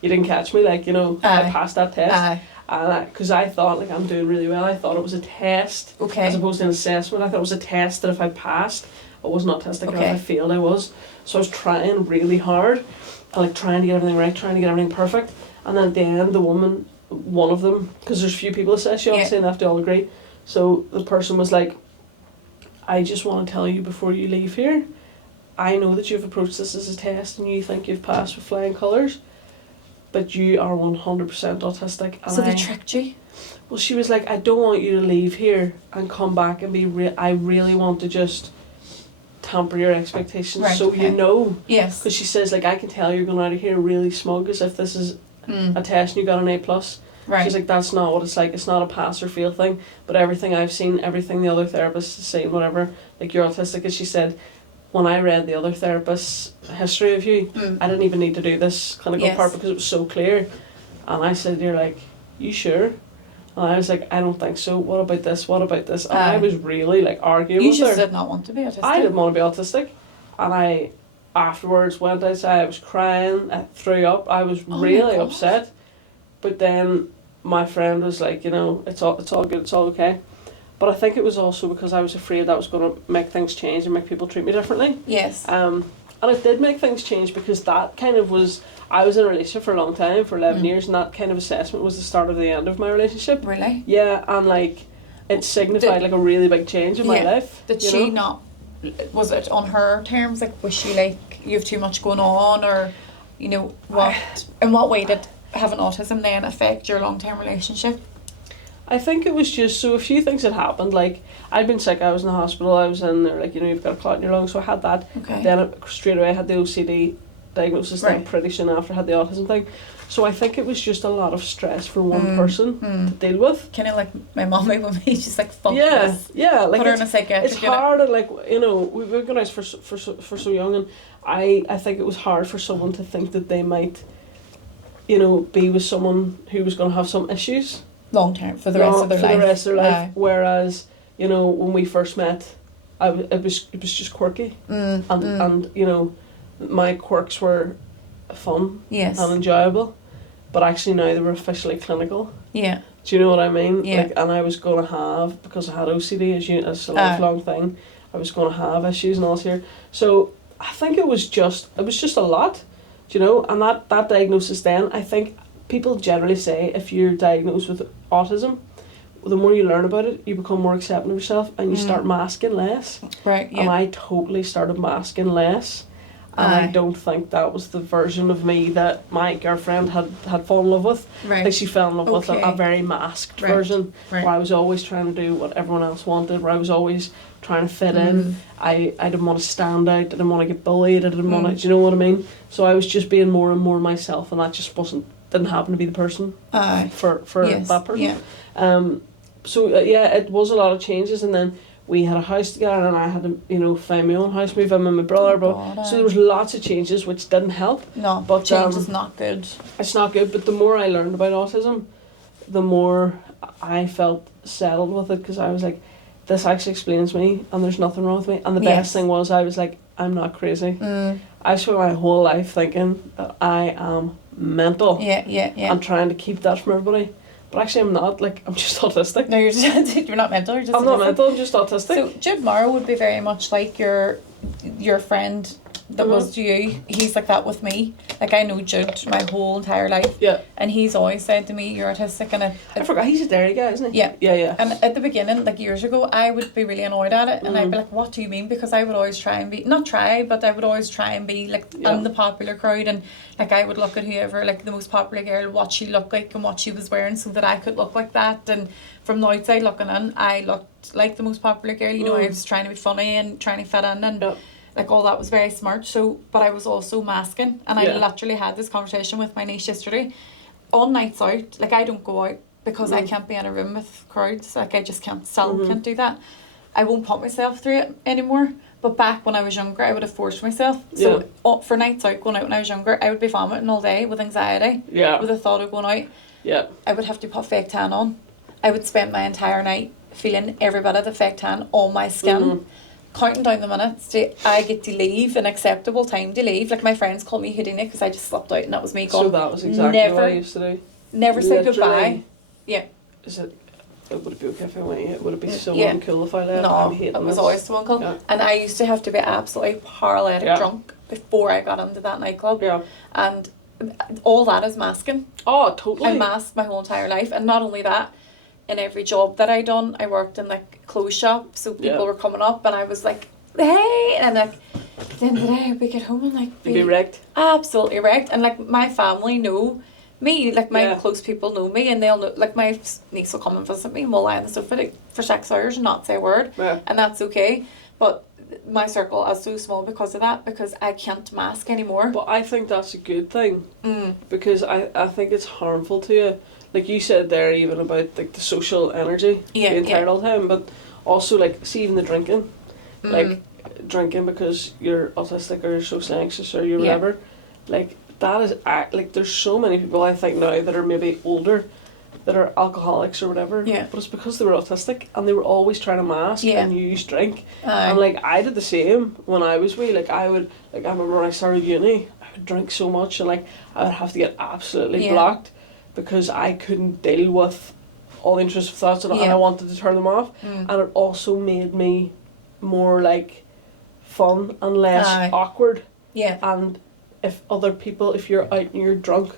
you didn't catch me, like, you know, I passed that test. And because I thought, like, I'm doing really well. I thought it was a test as opposed to an assessment. I thought it was a test that if I passed, I wasn't autistic, and if I failed, I was. So I was trying really hard, and like trying to get everything right, trying to get everything perfect. And then at the end, the woman, one of them, because there's a few people assess you, obviously, and they have to all agree. So the person was like, I just want to tell you before you leave here, I know that you've approached this as a test and you think you've passed with flying colours, but you are 100% autistic. And so they tricked you? Well, she was like, I don't want you to leave here and come back and be I really want to just tamper your expectations you know. Yes. Because she says, like, I can tell you're going out of here really smug as if this is a test and you got an A+. She's like, that's not what it's like. It's not a pass or fail thing. But everything I've seen, everything the other therapist has seen, whatever, like, you're autistic. And she said, when I read the other therapist's history of you, I didn't even need to do this clinical part because it was so clear. And I said, you're like, you sure? And I was like, I don't think so. What about this? What about this? And Aye. I was really like arguing You with just her. did not want to be autistic. I didn't want to be autistic. And I afterwards went outside, I was crying, I threw up, I was Oh my really God. upset. But then my friend was like, you know, it's all good, it's all okay. But I think it was also because I was afraid that was going to make things change and make people treat me differently. Yes. And it did make things change because that kind of was, I was in a relationship for a long time, for 11 years, and that kind of assessment was the start of the end of my relationship. Really? Yeah, and like, it signified like a really big change in my life. Did you she know? not, was it on her terms, like was she like, you have too much going on, or, you know, in what way did having autism then affect your long-term relationship? I think it was just, so a few things had happened, like, I'd been sick, I was in the hospital, I was in there, like, you know, you've got a clot in your lung, so I had that. Okay. Then straight away I had the OCD diagnosis, then pretty soon after I had the autism thing. So I think it was just a lot of stress for one person to deal with. Kind of like my mummy with me, she's like, fuck Yeah, this. yeah, like Put her in a psychiatric it's unit. hard, and like, you know, we've gone out for so young, and I think it was hard for someone to think that they might, you know, be with someone who was going to have some issues. Long term, for the rest of their life. For the rest of their life. Aye. Whereas, you know, when we first met, it was just quirky, and you know, my quirks were fun Yes. and enjoyable, but actually now they were officially clinical. Yeah. Do you know what I mean? Yeah. Like, and I was going to have, because I had OCD as a lifelong thing, I was going to have issues and all this here. So I think it was just a lot, do you know? And that diagnosis then, I think people generally say if you're diagnosed with autism, the more you learn about it, you become more accepting of yourself and you start masking less. Right, yeah. And I totally started masking less. And I don't think that was the version of me that my girlfriend had fallen in love with. Right. I think she fell in love with Okay. a very masked Right. version, Right. where I was always trying to do what everyone else wanted, where I was always trying to fit in. I didn't want to stand out, I didn't want to get bullied, I didn't want to, do you know what I mean? So I was just being more and more myself, and that just didn't happen to be the person for Yes. that person. Yeah. So yeah, it was a lot of changes, and then we had a house together, and I had to, you know, find my own house, move in with my brother. So there was lots of changes which didn't help. No, but change is not good. It's not good. But the more I learned about autism, the more I felt settled with it, because I was like, this actually explains me, and there's nothing wrong with me. And the best thing was, I was like, I'm not crazy. I spent my whole life thinking that I am mental. Yeah. And trying to keep that from everybody. But actually I'm not, like, I'm just autistic. No, you're just, you're not mental, you're just I'm not autistic. mental, I'm just autistic. So Jude Morrow would be very much like your friend that was to you. He's like that with me. Like, I know Jude my whole entire life. Yeah. And he's always said to me, you're autistic, and I forgot, he's a dairy guy, isn't he? Yeah. Yeah. And at the beginning, like years ago, I would be really annoyed at it, and I'd be like, what do you mean? Because I would always try and be, not try, but I would always try and be like in the popular crowd, and like I would look at whoever, like the most popular girl, what she looked like and what she was wearing, so that I could look like that. And from the outside looking in, I looked like the most popular girl, you know, I was trying to be funny and trying to fit in, and like all that was very smart. So, but I was also masking, and I literally had this conversation with my niece yesterday. On nights out, like I don't go out because I can't be in a room with crowds. Like I just can't can't do that. I won't put myself through it anymore. But back when I was younger, I would have forced myself. So for nights out, going out when I was younger, I would be vomiting all day with anxiety. Yeah. With the thought of going out. Yeah. I would have to put fake tan on. I would spend my entire night feeling every bit of the fake tan on my skin. Counting down the minutes till I get to leave, an acceptable time to leave. Like my friends call me Houdini because I just slept out, and that was me gone. So that was exactly what I used to do. Never say goodbye. Yeah. Would it be okay if I went? Would it be so uncool if I left? No, it was always so uncool. Yeah. And I used to have to be absolutely paralytic drunk before I got into that nightclub. Yeah. And all that is masking. Oh, totally. I masked my whole entire life, and not only that, in every job that I done, I worked in like clothes shop, so people were coming up, and I was like, hey, and like at the end of the day I'd be get home and like be wrecked. Absolutely wrecked. And like my family know me, like my close people know me, and they'll know, like my niece will come and visit me, and we'll lie on the sofa like, for 6 hours and not say a word, and that's okay. But my circle is so small because of that, because I can't mask anymore. But I think that's a good thing, because I think it's harmful to you. Like you said there, even about like the social energy being tired all the time, but also like, see, even the drinking, like drinking because you're autistic or you're socially anxious or you're whatever, like that is like there's so many people I think now that are maybe older that are alcoholics or whatever. Yeah. But it's because they were autistic and they were always trying to mask and use drink. Aye. And like I did the same when I was wee. Like I remember when I started uni, I would drink so much and like I would have to get absolutely blocked because I couldn't deal with all the intrusive thoughts and I wanted to turn them off. And it also made me more like fun and less awkward. Yeah. And if you're out and you're drunk,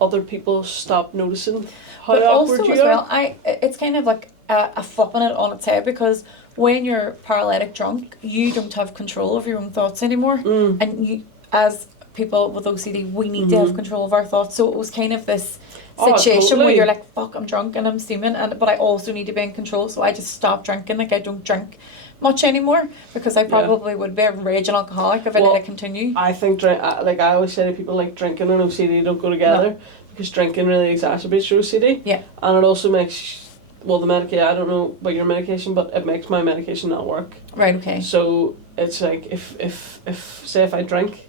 other people stop noticing how but awkward also you as are. well, it's kind of like a flipping it on its head, because when you're paralytic drunk, you don't have control of your own thoughts anymore. And you, as people with OCD, we need to have control of our thoughts. So it was kind of this situation where you're like, fuck, I'm drunk and I'm steaming, but I also need to be in control, so I just stopped drinking. Like I don't drink much anymore because I probably would be a raging alcoholic if I let it continue. I think like I always say to people, like drinking and OCD don't go together, because drinking really exacerbates your OCD. Yeah. And it also makes, well, the medication, I don't know about your medication, but it makes my medication not work. Right, okay. So it's like if I drink,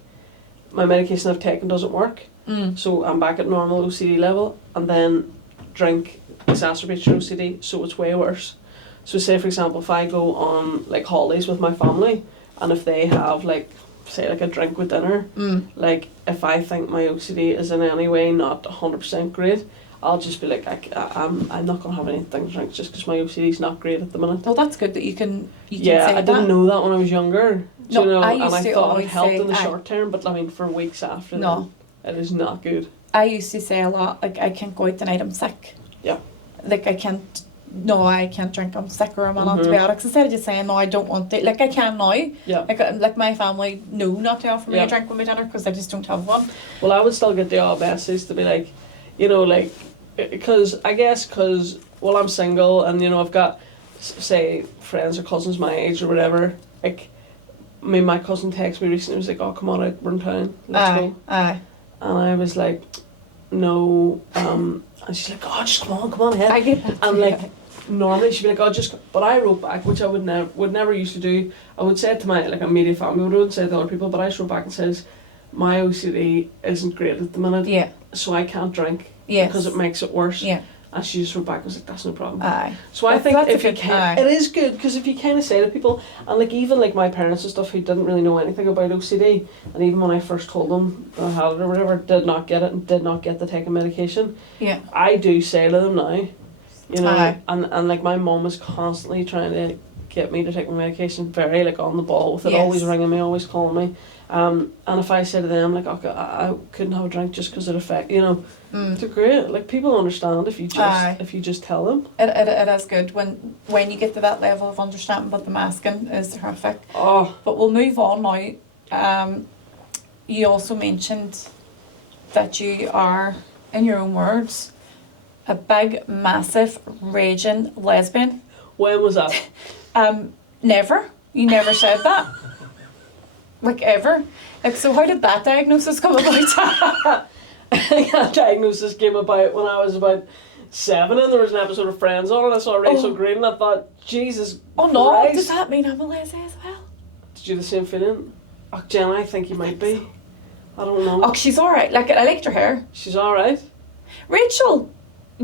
my medication I've taken doesn't work. So I'm back at normal OCD level, and then drink exacerbates your OCD, so it's way worse. So say for example, if I go on like holidays with my family, and if they have like, say like a drink with dinner, like if I think my OCD is in any way not 100% great, I'll just be like, I'm not going to have anything to drink just because my OCD is not great at the minute. Well, that's good that you can say that. I didn't know that when I was younger. No, you know, I used and I to thought always it helped say, in the short term, but I mean for weeks after that, it is not good. I used to say a lot, like, I can't go out tonight, I'm sick. Yeah. Like, I can't drink, I'm sick, or I'm on antibiotics. Instead of just saying, no, I don't want it. Like, I can now. Yeah. Like my family know not to offer me a drink with my dinner because I just don't have one. Well, I would still get the odd message to be like, you know, like, because I'm single and, you know, I've got, say, friends or cousins my age or whatever. Like, I mean, my cousin texted me recently, was like, oh, come on out, we're in town, let's go. Aye. And I was like, no, and she's like, oh, just come on ahead. I get that. And like, normally she'd be like, oh, just, but I wrote back, which I would never used to do. I would say it to my, like, immediate family, I wouldn't say it to other people, but I just wrote back and says, my OCD isn't great at the minute. Yeah. So I can't drink. Yes. Because it makes it worse. Yeah. And she just wrote back and was like, that's no problem. Aye. So I think if you can, it is good, because if you kind of say to people, and like even like my parents and stuff who didn't really know anything about OCD, and even when I first told them that I had it or whatever, did not get it and did not get the taking medication. Yeah. I do say to them now, you know, and like my mum is constantly trying to get me to take my medication, very like on the ball with it, always ringing me, always calling me. And if I say to them, like, okay, I couldn't have a drink just because it affects, you know, they're great. Like, people understand if you just tell them. It is good when you get to that level of understanding, but the masking is horrific. Oh. But we'll move on now. You also mentioned that you are, in your own words, a big, massive, raging lesbian. When was that? Never. You never said that. Like, ever. Like, so how did that diagnosis come about? That diagnosis came about when I was about 7, and there was an episode of Friends on, and I saw Rachel Green, and I thought, Jesus Christ. No, does that mean I'm a lesbian as well? Did you have the same feeling? Oh, Jenna, I think you might be. I don't know. Oh, she's alright. Like, I liked her hair. She's alright. Rachel!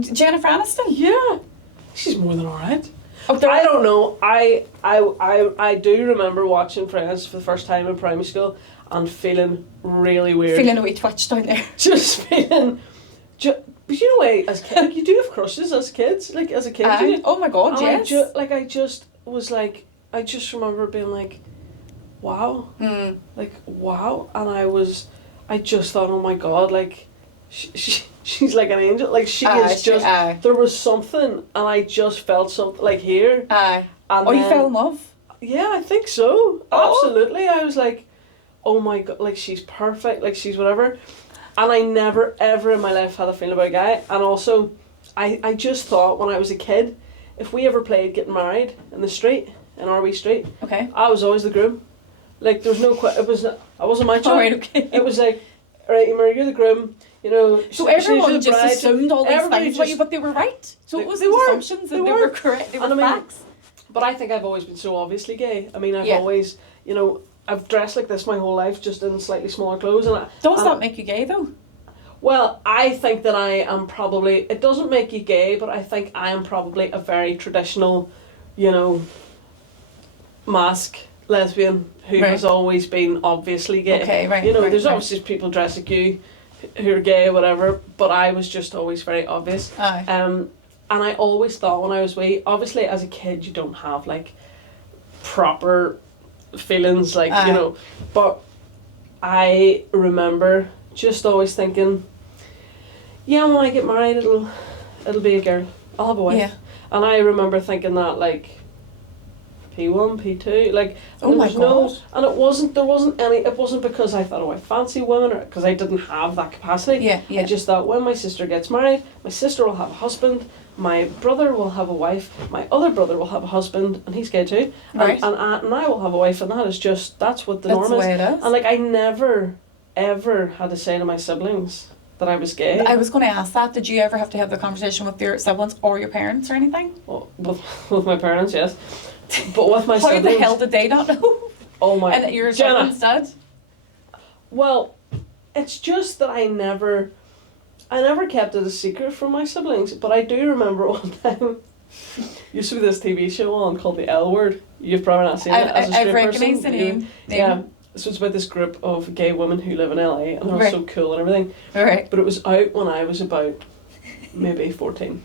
Jennifer Aniston? Yeah. She's more than alright. I don't know. I do remember watching Friends for the first time in primary school and feeling really weird. Feeling a wee twitch down there. Just feeling... but you know, as kids, like, you do have crushes as kids. Like, as a kid, you do. Oh my God, yes. I just remember being like, wow. Like, wow. And I just thought, oh my God, like, she's like an angel. Like, she is just... There was something, and I just felt something, like, here. And you fell in love? Yeah, I think so. Oh. Absolutely. I was like, oh my God, like, she's perfect, like, she's whatever. And I never, ever in my life had a feeling about a guy. And also, I just thought when I was a kid, if we ever played getting married in the street, in our wee street, I was always the groom. Like, there was no I wasn't my choice. Right, okay. It was like, right, Emer, you're the groom, you know. So everyone just assumed all these things about you, but they were right. So it was assumptions and they were correct, they were facts. But I think I've always been so obviously gay. I mean, I've always, you know, I've dressed like this my whole life, just in slightly smaller clothes. Does that make you gay, though? Well, I think that I am probably, it doesn't make you gay, but I think I am probably a very traditional, you know, mask lesbian who Right. has always been obviously gay. Okay, right. You know, right, there's right. obviously people dressed like you who are gay or whatever, but I was just always very obvious. Aye. And I always thought when I was wee, obviously as a kid you don't have like proper feelings, like, Aye. you know, but I remember just always thinking, yeah, when I get married it'll be a girl. I'll have a wife. Yeah. And I remember thinking that like P1, P2, like, Oh my God. and it wasn't because I thought, oh, I fancy women, or because I didn't have that capacity. Yeah, yeah. I just thought when my sister gets married, my sister will have a husband, my brother will have a wife, my other brother will have a husband, and he's gay too, Right. and I will have a wife, and that's what the That's norm the is. way it is. And like, I never, ever had to say to my siblings that I was gay. I was going to ask that. Did you ever have to have the conversation with your siblings or your parents or anything? Well, with my parents, yes. But with my How siblings... the hell did they not know? Oh my... And your Jenna, siblings did? well, it's just that I never kept it a secret from my siblings, but I do remember one time, used to be this TV show on called The L Word. You've probably not seen it as a straight I've recognised the person. name. Yeah. So it's about this group of gay women who live in LA, and they're all Right. so cool and everything. Right. But it was out when I was about maybe 14.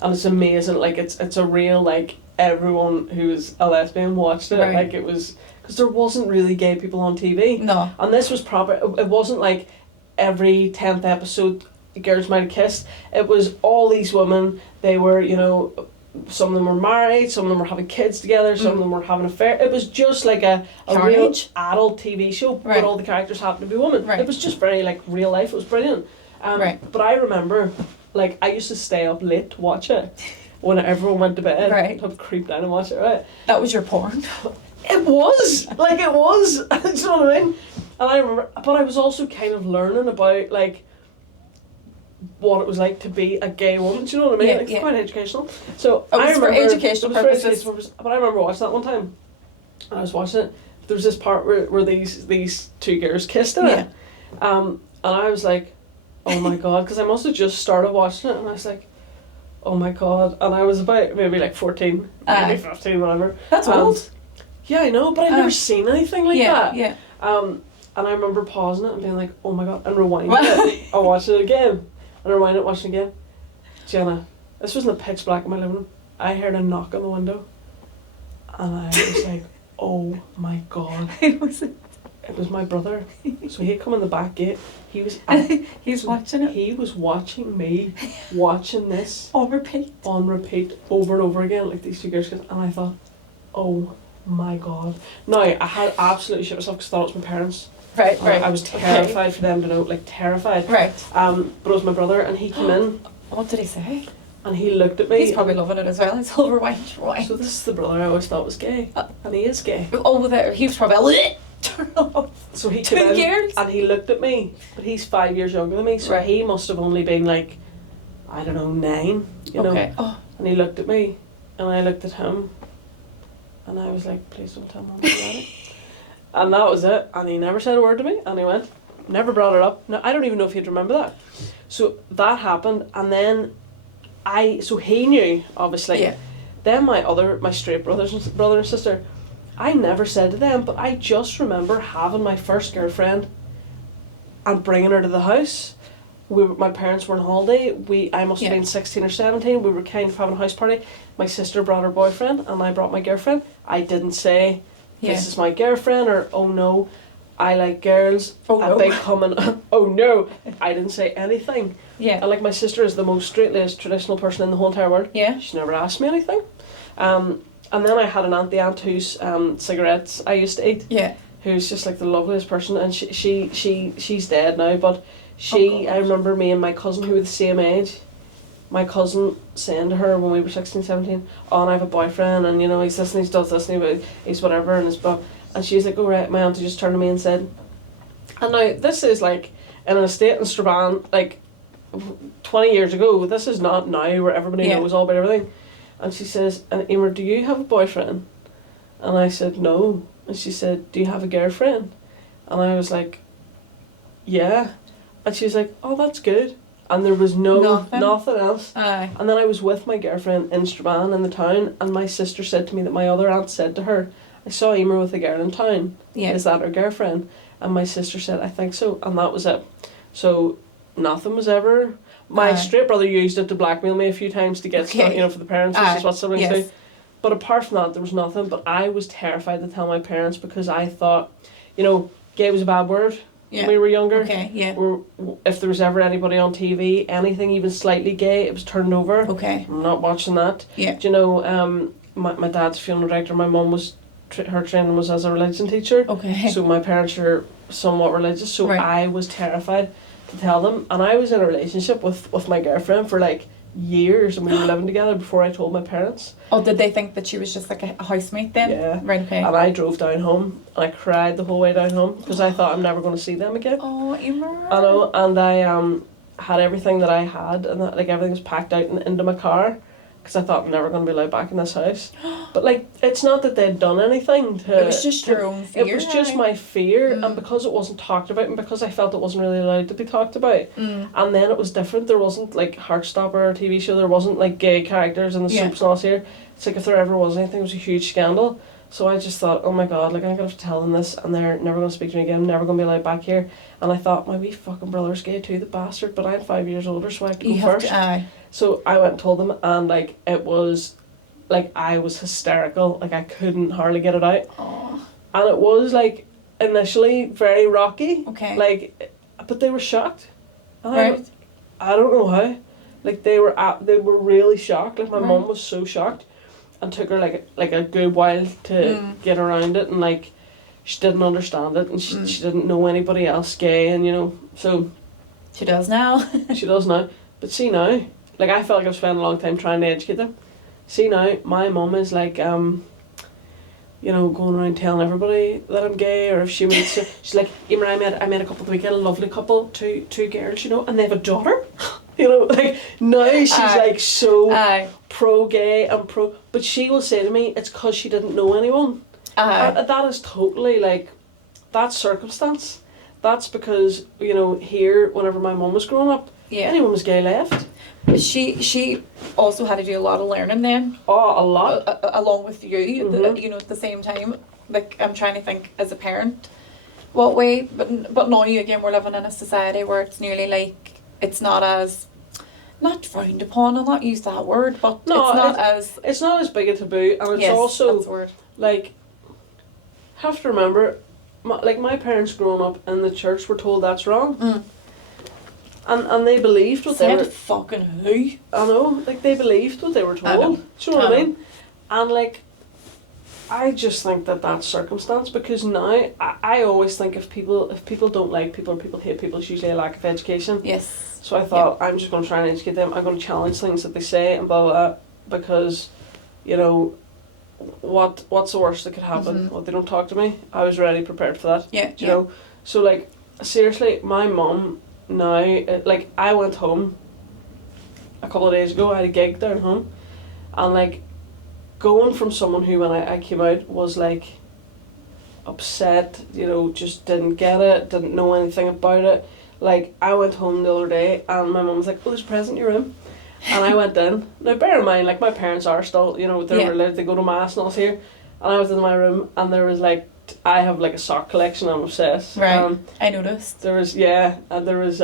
And it's amazing, like, it's a real, like, everyone who is a lesbian watched it. Right. Like, it was, because there wasn't really gay people on TV. No. And this was proper, it wasn't like every 10th episode girls might have kissed. It was all these women, they were, you know, some of them were married, some of them were having kids together, some of them were having an affair. It was just like a real Carnage. adult TV show, Right. but all the characters happened to be women. Right. It was just very, like, real life. It was brilliant. Right. But I remember, like, I used to stay up late to watch it. When everyone went to bed, Right. I'd creep down and watch it, right? That was your porn. It was! Like, it was! Do you know what I mean? And I remember, but I was also kind of learning about, like, what it was like to be a gay woman. Do you know what I mean? Yeah, Like, it's yeah. quite educational. So It was I for remember, educational it was for purposes. educational purposes. But I remember watching that one time. And I was watching it. There was this part where these two girls kissed in it. And I was like, oh my God, because I must have just started watching it, and I was like, oh my God. And I was about maybe like 14, maybe 15, whatever. That's old. Yeah, I know, but I'd never seen anything like Yeah, that. yeah. And I remember pausing it and being like, oh my God, and rewinding it. I watched it again. And rewind it, watch it again. Jenna, this was in the pitch black in my living room. I heard a knock on the window. And I was like, oh my God. It was. It was my brother. So he had come in the back gate. He was He's watching it He was watching me, watching this on repeat. on repeat over and over again, like these two girls. And I thought, oh my God. Now, I had absolutely shit myself because I thought it was my parents. Right, right. I was terrified for them to know, like terrified. Right. But it was my brother, and he came in What did he say? and he looked at me. He's probably loving it as well. It's all rewind, rewind. So this is the brother I always thought was gay, and he is gay. Oh, he was probably turn off. So he 2 came in years? and he looked at me, but he's 5 years younger than me, so Right. he must have only been like, I don't know, 9, you know. Okay. Oh, And he looked at me, and I looked at him, and I was like, please don't tell Mum about it. And that was it. And he never said a word to me, and he went, never brought it up. No, I don't even know if he'd remember that. So that happened, and then so he knew, obviously. yeah. Then my straight brother and sister, I never said to them, but I just remember having my first girlfriend and bringing her to the house. My parents were on holiday. I must have Yeah. been 16 or 17. We were kind of having a house party. My sister brought her boyfriend and I brought my girlfriend. I didn't say, Yeah. this is my girlfriend, or, oh no, I like girls. Oh, a no. big comment, oh no. I didn't say anything. Yeah. And like, my sister is the most straight-laced traditional person in the whole entire world. Yeah. She never asked me anything. And then I had an aunt whose cigarettes I used to eat, Yeah. who's just like the loveliest person, and she's dead now, but Oh, God. I remember me and my cousin who were the same age, my cousin saying to her when we were 16, 17, oh, and I have a boyfriend, and you know, he's this and he does this and he's whatever, and and she's like, oh right, my auntie just turned to me and said, and now this is like in an estate in Strabane, like 20 years ago, this is not now where everybody Yeah. knows all about everything. And she says, and Emer, do you have a boyfriend? And I said, no. And she said, do you have a girlfriend? And I was like, yeah. And she was like, oh, that's good. And there was nothing else. Aye. And then I was with my girlfriend in Strabane in the town, and my sister said to me that my other aunt said to her, I saw Emer with a girl in town. Yeah. Is that her girlfriend? And my sister said, I think so. And that was it. So nothing was ever... My straight brother used it to blackmail me a few times to get stuff, you know, for the parents, which is what siblings do. But apart from that, there was nothing. But I was terrified to tell my parents because I thought, you know, gay was a bad word when we were younger. Okay, yeah. If there was ever anybody on TV, anything even slightly gay, it was turned over. Okay. I'm not watching that. Yeah. Do you know, my dad's funeral director, my mum was, her training was as a religion teacher. Okay. So my parents are somewhat religious, so I was terrified to tell them. And I was in a relationship with my girlfriend for like years, and we were living together before I told my parents. Oh, did they think that she was just like a housemate then? Yeah. Right, okay. And I drove down home, and I cried the whole way down home because I thought I'm never going to see them again. Oh, Emer. I know, and I had everything that I had, and like everything was packed out into my car because I thought I'm never going to be allowed back in this house. But like, it's not that they'd done anything to... It was just your own fear. It was just my fear, and because it wasn't talked about, and because I felt it wasn't really allowed to be talked about, and then it was different. There wasn't like Heartstopper or TV show. There wasn't like gay characters in the soaps and all here. It's like if there ever was anything, it was a huge scandal. So I just thought, oh my god, like I'm gonna have to tell them this, and they're never gonna speak to me again. I'm never gonna be allowed back here. And I thought, my wee fucking brother's gay too, the bastard. But I'm 5 years older, so I could go first. So I went and told them, and like it was, like I was hysterical. Like I couldn't hardly get it out. Aww. And it was like initially very rocky. Okay. Like, but they were shocked. And Right. I don't know how. Like they were really shocked. Like my mum was so shocked, and took her like a good while to get around it, and like she didn't understand it, and she didn't know anybody else gay, and you know, so she does now. she does now. But see now, like I felt like I've spent a long time trying to educate them. See now, my mum is like you know, going around telling everybody that I'm gay, or if she meets, she's like, Emer, I met a couple the weekend, a lovely couple, two girls, you know, and they have a daughter. You know, like now she's like so pro-gay and pro, but she will say to me, it's because she didn't know anyone. That is totally like, that's circumstance. That's because, you know, here, whenever my mum was growing up, anyone was gay left. She also had to do a lot of learning then. Oh, a lot. Along with you, you know, at the same time. Like, I'm trying to think as a parent, what way, but now again, we're living in a society where it's nearly like, it's not as, not frowned upon, I'll not use that word, but it's not as big a taboo, and it's also like, have to remember, my parents growing up in the church were told that's wrong, and they believed what they were. Fucking who? I know, like they believed what they were told. Do you know what I mean? And like, I just think that that's circumstance, because now I always think if people don't like people, or people hate people, it's usually a lack of education. Yes. So I thought, I'm just going to try and educate them. I'm going to challenge things that they say and blah blah blah, because, you know, what's the worst that could happen? Well, they don't talk to me. I was already prepared for that. Yeah. Do you know? So like, seriously, my mum now, like I went home a couple of days ago. I had a gig down home, and like, going from someone who when I came out was like upset, you know, just didn't get it, didn't know anything about it. Like, I went home the other day and my mum was like, oh, there's a present in your room. And I went in. Now, bear in mind, like, my parents are still, you know, they're religious, they go to mass and all here. And I was in my room, and there was like, I have like a sock collection, I'm obsessed. Right, I noticed. There was, and there was,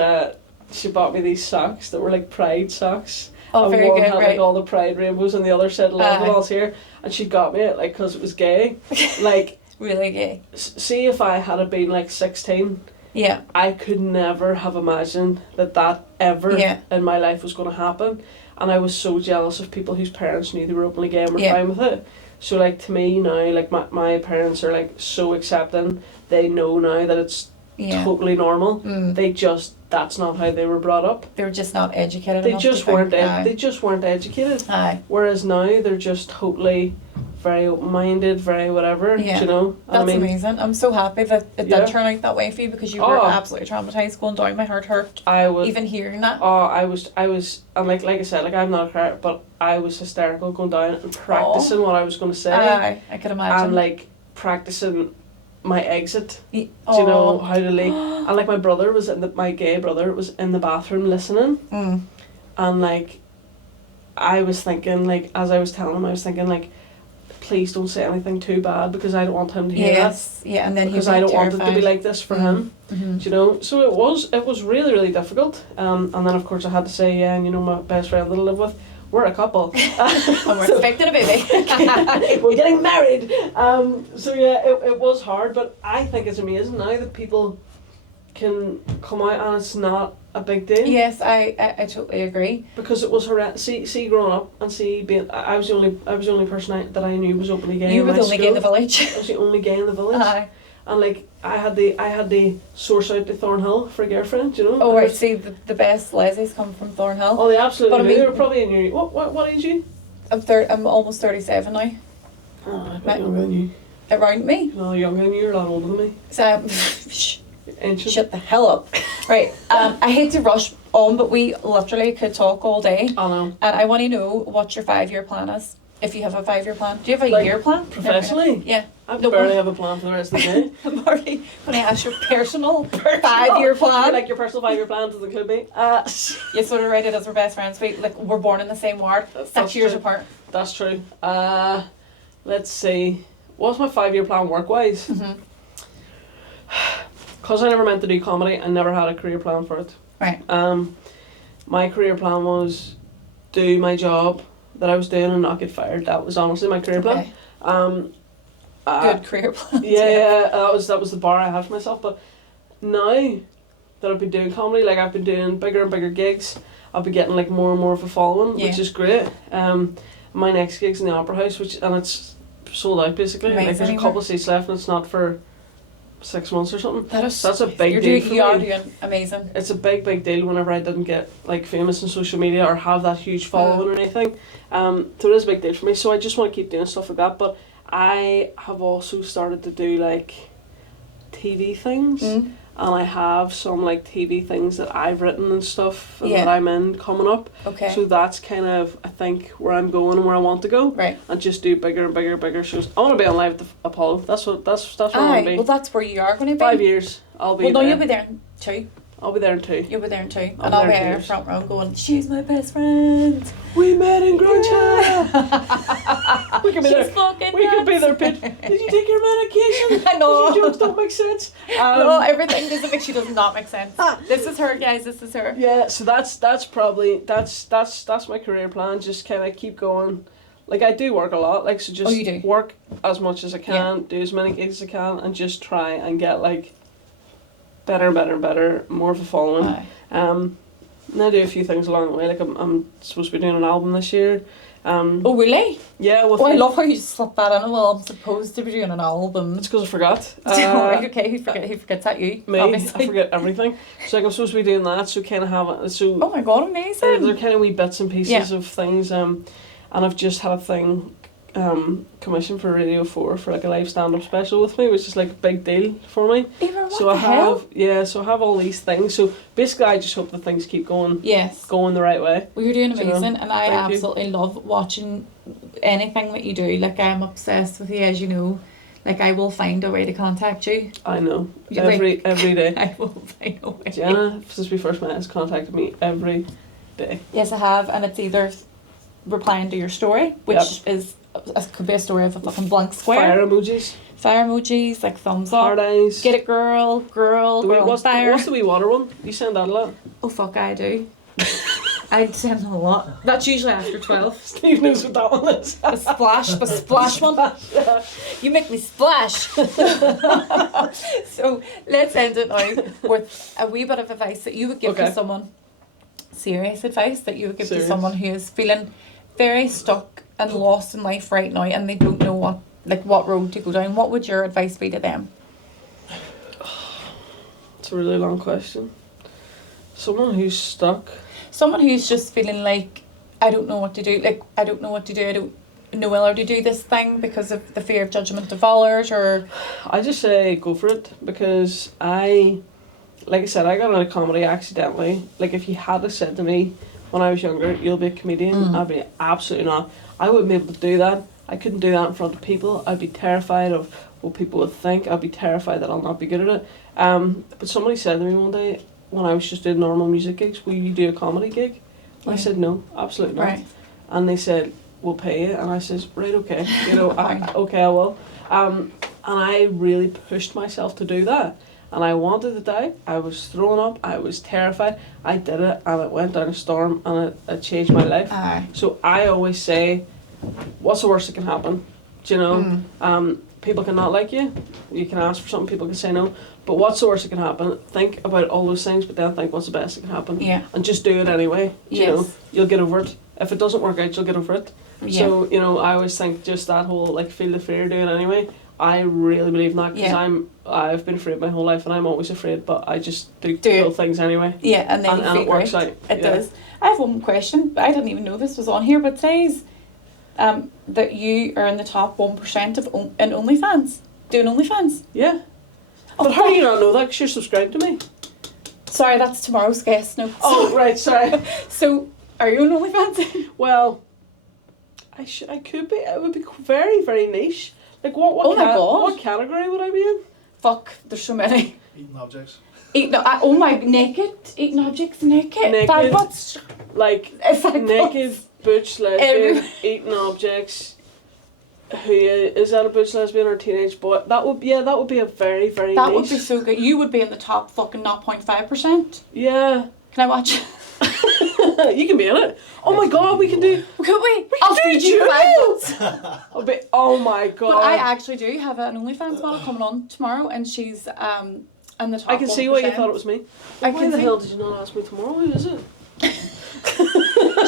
she bought me these socks that were like pride socks. Oh, and very one good, had like all the pride rainbows, and the other said love and all's here. And she got me it, like, because it was gay. Like, really gay. See if I had been like 16... Yeah. I could never have imagined that ever in my life was going to happen. And I was so jealous of people whose parents knew they were openly gay and were fine with it. So like, to me now, like my parents are like so accepting. They know now that it's totally normal. They just, that's not how they were brought up. They were just not educated They enough just weren't they just weren't educated. Whereas now they're just totally very open-minded, very whatever, you know. That's amazing. I'm so happy that it did turn out that way for you, because you were absolutely traumatised going down. My heart hurt. I was even hearing that. I was, and like I said, like I'm not a crier, but I was hysterical going down and practicing what I was going to say. I could imagine. And like practicing my exit. Do you Oh. know how to leave? And like my brother was my gay brother was in the bathroom listening, and like I was thinking, like as I was telling him, I was thinking like, please don't say anything too bad because I don't want him to hear that. Yeah, and then Because I don't want it to be like this for him. Mm-hmm. Do you know? So it was really, really difficult. And then of course I had to say, yeah, and you know my best friend that I live with, we're a couple. And we're expecting a baby. We're getting married. So yeah, it was hard, but I think it's amazing now that people can come out and it's not a big deal. Yes, I totally agree. Because it was horrendous. See growing up and see being, I was the only person that I knew was openly gay. You in were my the only gay in the school. village. I was the only gay in the village. Aye. And like I had the source out to Thornhill for a girlfriend, you know. Oh right, see the best lesbians come from Thornhill. Oh, they absolutely But I do. mean- They were probably in your what age are you? I'm almost 37 now. Oh, a bit My- younger than you. Around me. No, younger than you. You're a lot older than me. So shh, Ancient. shut the hell up. Right. I hate to rush on, but we literally could talk all day. I know. And I want to know what your 5-year plan is. If you have a 5-year plan. Do you have a Like, year plan? professionally? Yeah. I No, barely what- have a plan for the rest of the day. I'm already going to ask your personal 5-year plan. Like your personal 5-year plan doesn't include me. You sort of rated as we're best friends. We're born in the same ward. That's 6 years true. apart. That's true. Let's see. What's my 5-year plan work-wise? Mhm. Because I never meant to do comedy, I never had a career plan for it. Right. My career plan was do my job that I was doing and not get fired. That was honestly my career plan. Okay. Good career plan. Yeah, that was the bar I had for myself. But now that I've been doing comedy, like I've been doing bigger and bigger gigs, I've been getting like more and more of a following, Yeah. which is great. My next gig's in the Opera House, and it's sold out basically. Like there's a Amazing. couple of seats left, and it's not for 6 months or something. That's a big you deal for are me. doing amazing. It's a big deal whenever I didn't get like famous on social media or have that huge following or anything. So it is a big deal for me. So I just want to keep doing stuff like that. But I have also started to do like TV things, and I have some like TV things that I've written and stuff and Yeah. that I'm in coming up. Okay. So that's kind of I think where I'm going and where I want to go, Right. and just do bigger and bigger shows. I want to be on live at the Apollo. That's where I want Aye. to be. Well, that's where you are going to be. 5 years. I'll be Well, no, there. you'll be there in 2. I'll be there in 2. You'll be there in 2. I'll And I'll be be there in there 2 front row going, she's my best friend. We met in Grandchild. We could be She's there. fucking We could be nuts. there. Pitch. Did you take your medication? I know. Your jokes don't make sense. No, everything doesn't make, she does not make sense. This is her, guys. This is her. Yeah, so that's probably that's my career plan. Just kind of keep going. Like I do work a lot. Like so, just Oh, you do? work as much as I can, Yeah. do as many gigs as I can, and just try and get like better and better, more of a following. Aye. And I do a few things along the way. Like I'm supposed to be doing an album this year. Oh, really? Yeah. With Oh, I love how you slip that in. Well, I'm supposed to be doing an album. It's because I forgot. Right, okay, who forgets that? You, Me, obviously. I forget everything. So like I'm supposed to be doing that. So kind of have it. So Oh my god, they're amazing. kind of wee bits and pieces Yeah. of things. And I've just had a thing commissioned for Radio 4 for like a live stand-up special with me, which is like a big deal for me. Emer, what So the I hell? have so I have all these things. So basically I just hope that things keep going Yes. the right way. Well, you're doing Do you know? amazing, and I Thank you. absolutely love watching anything that you do. Like, I'm obsessed with you, as you know. Like, I will find a way to contact you. I know. You- Every day. I will find a way. Jenna, since we first met, has contacted me every day. Yes, I have, and it's either replying to your story, which is could be a story of a fucking blank square. Fire emojis, Fire emojis, like thumbs up. hard eyes. Get it, girl, girl, The wee- girl, what's fire. the wee water one? You send that a lot. Oh fuck, I do. I send them a lot. That's usually after 12. Steve knows what that one is. The splash one. You make me splash. So let's end it now with a wee bit of advice that you would give to Okay. someone. Serious advice that you would give Serious. to someone who is feeling very stuck and lost in life right now, and they don't know what road to go down. What would your advice be to them? It's a really long question. Someone who's stuck. Someone who's just feeling like, I don't know what to do. Like, I don't know what to do. I don't know whether to do this thing because of the fear of judgment of others, or I just say go for it, because like I said, I got into comedy accidentally. Like if you had to said to me when I was younger, you'll be a comedian, I'd be absolutely not. I wouldn't be able to do that I couldn't do that in front of people. I'd be terrified of what people would think. I'd be terrified that I'll not be good at it. But somebody said to me one day when I was just doing normal music gigs, will you do a comedy gig? And I said, no, absolutely not. Right. And they said, we'll pay you. And I says, right, okay. You know, okay, I will. And I really pushed myself to do that. And I wanted to die. I was throwing up. I was terrified. I did it, and it went down a storm, and it changed my life. Aye. So I always say, what's the worst that can happen? Do you know? People can not like you. You can ask for something, people can say no. But what's the worst that can happen? Think about all those things, but then think what's the best that can happen. Yeah. And just do it anyway. Do you Yes. know? You'll get over it. If it doesn't work out, you'll get over it. Yeah. So, you know, I always think just that whole, like, feel the fear, do it anyway. I really believe in that, because I've been afraid my whole life, and I'm always afraid, but I just do cool things anyway. Yeah, and then And it works out. It does. I have one question. I didn't even know this was on here, but it says that you are in the top 1% of in OnlyFans. Doing OnlyFans. Yeah. But how do you not know that? Because you're subscribed to me. Sorry, that's tomorrow's guest notes. Oh, right, sorry. So, are you on OnlyFans? Well, I could be. It would be very, very niche. Like, what Oh my God. what category would I be in? Fuck, there's so many. Eating objects. Oh my, naked? Eating objects naked? Naked. That what's... Like, It's like naked, butch lesbian, Every- eating objects. Who is that, a butch lesbian or a teenage boy? That would be a very, very That niche. would be so good. You would be in the top fucking 0.5%. Yeah. Can I watch? You can be in it. Oh my God, we can do. Could we? I'll do feed you. Oh my God. But I actually do have an OnlyFans model coming on tomorrow, and she's in the top. I can see why you thought it was me. I Why can the see. hell did you not ask me tomorrow? Who is it?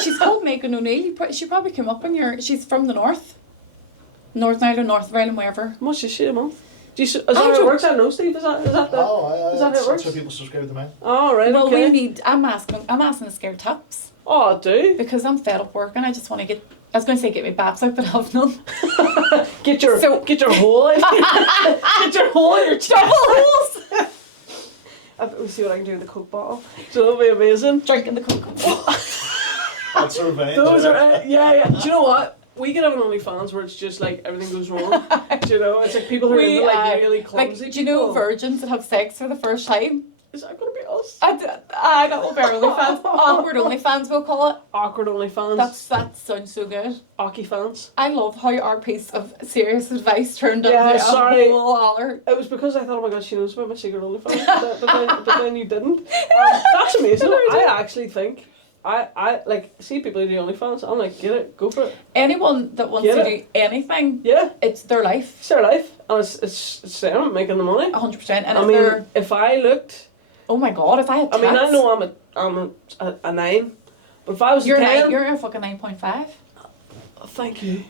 She's called Megan O'Neill. She probably came up in your. She's from the north. Northern Ireland, North of Ireland, wherever. How much is she a month? Is that how it works? I don't know, Steve. Is that the? Is that how it works? That's why people subscribe to mine. Oh, right. Well, okay. we need. I'm asking the scared taps Oh, I do. because I'm fed up working. I just want to get. I was going to say get my babs out, but I have none. Get your hole in. Get your hole in your chest. Double holes. We'll see what I can do with the Coke bottle. So that'll be amazing. Drinking the Coke. That's revenge. Those yeah. are yeah. Do you know what? We could have an OnlyFans where it's just like everything goes wrong. Do you know? It's like people who are into like really clumsy. Like, do you know virgins that have sex for the first time? Is that gonna be us? That will be our OnlyFans. Awkward OnlyFans, we'll call it. Awkward OnlyFans. That sounds so good. Aki fans. I love how our piece of serious advice turned Yeah, into sorry. a whole holler. It was because I thought, oh my God, she knows about my secret OnlyFans, but then you didn't. That's amazing. I actually think I like see people who do OnlyFans. I'm like, get it, go for it. Anyone that wants to do anything, Yeah, it's their life. it's their life, and it's them making the money. 100%. And I if mean, they're, if I looked, oh my God, if I had I mean, I tats, know I'm a 9, but if I was you're a 10, you're a fucking 9.5. Thank you.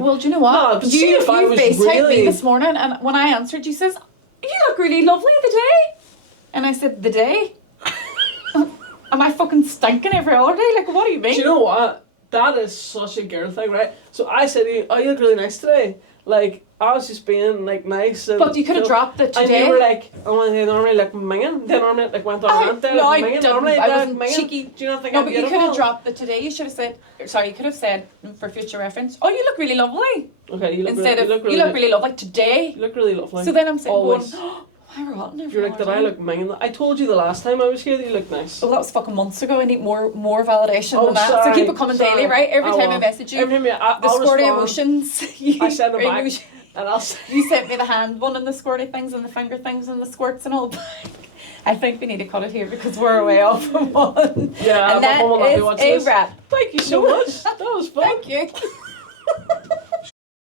Well, do you know what? No, but see, if I was FaceTimed really- me this morning, and when I answered, you says, "You look really lovely the day," and I said, "The day." Am I fucking stinking every other day? Like, what do you mean? Do you know what? That is such a girl thing, right? So I said to you, oh, you look really nice today. Like, I was just being, like, nice. And But you could have dropped the And today. you were like, oh, they normally like minging. They normally like went on a rant there. No, like, I minging. didn't. Normally I they're wasn't minging. cheeky. Do you not think No, I'm but you beautiful? could have dropped the today. You should have said, sorry, you could have said, for future reference, oh, you look really lovely. Okay, you look Instead really, of, you look really lovely today. You look really lovely. So then I'm saying, Always. going, oh, I rotten every You're like, other did I day. look minging? I told you the last time I was here that you look nice. Well, that was fucking months ago. I need more validation Oh, than that. sorry, So keep it coming sorry. daily, right? Every I time I will. message you, Every time the I'll squirty respond. emotions. I send them back. And I'll say, You sent me the hand one and the squirty things and the finger things and the squirts and all. I think we need to cut it here because we're way off from one. yeah, And that my mum will let me is watch a this. wrap. Thank you so much. That was fun. Thank you.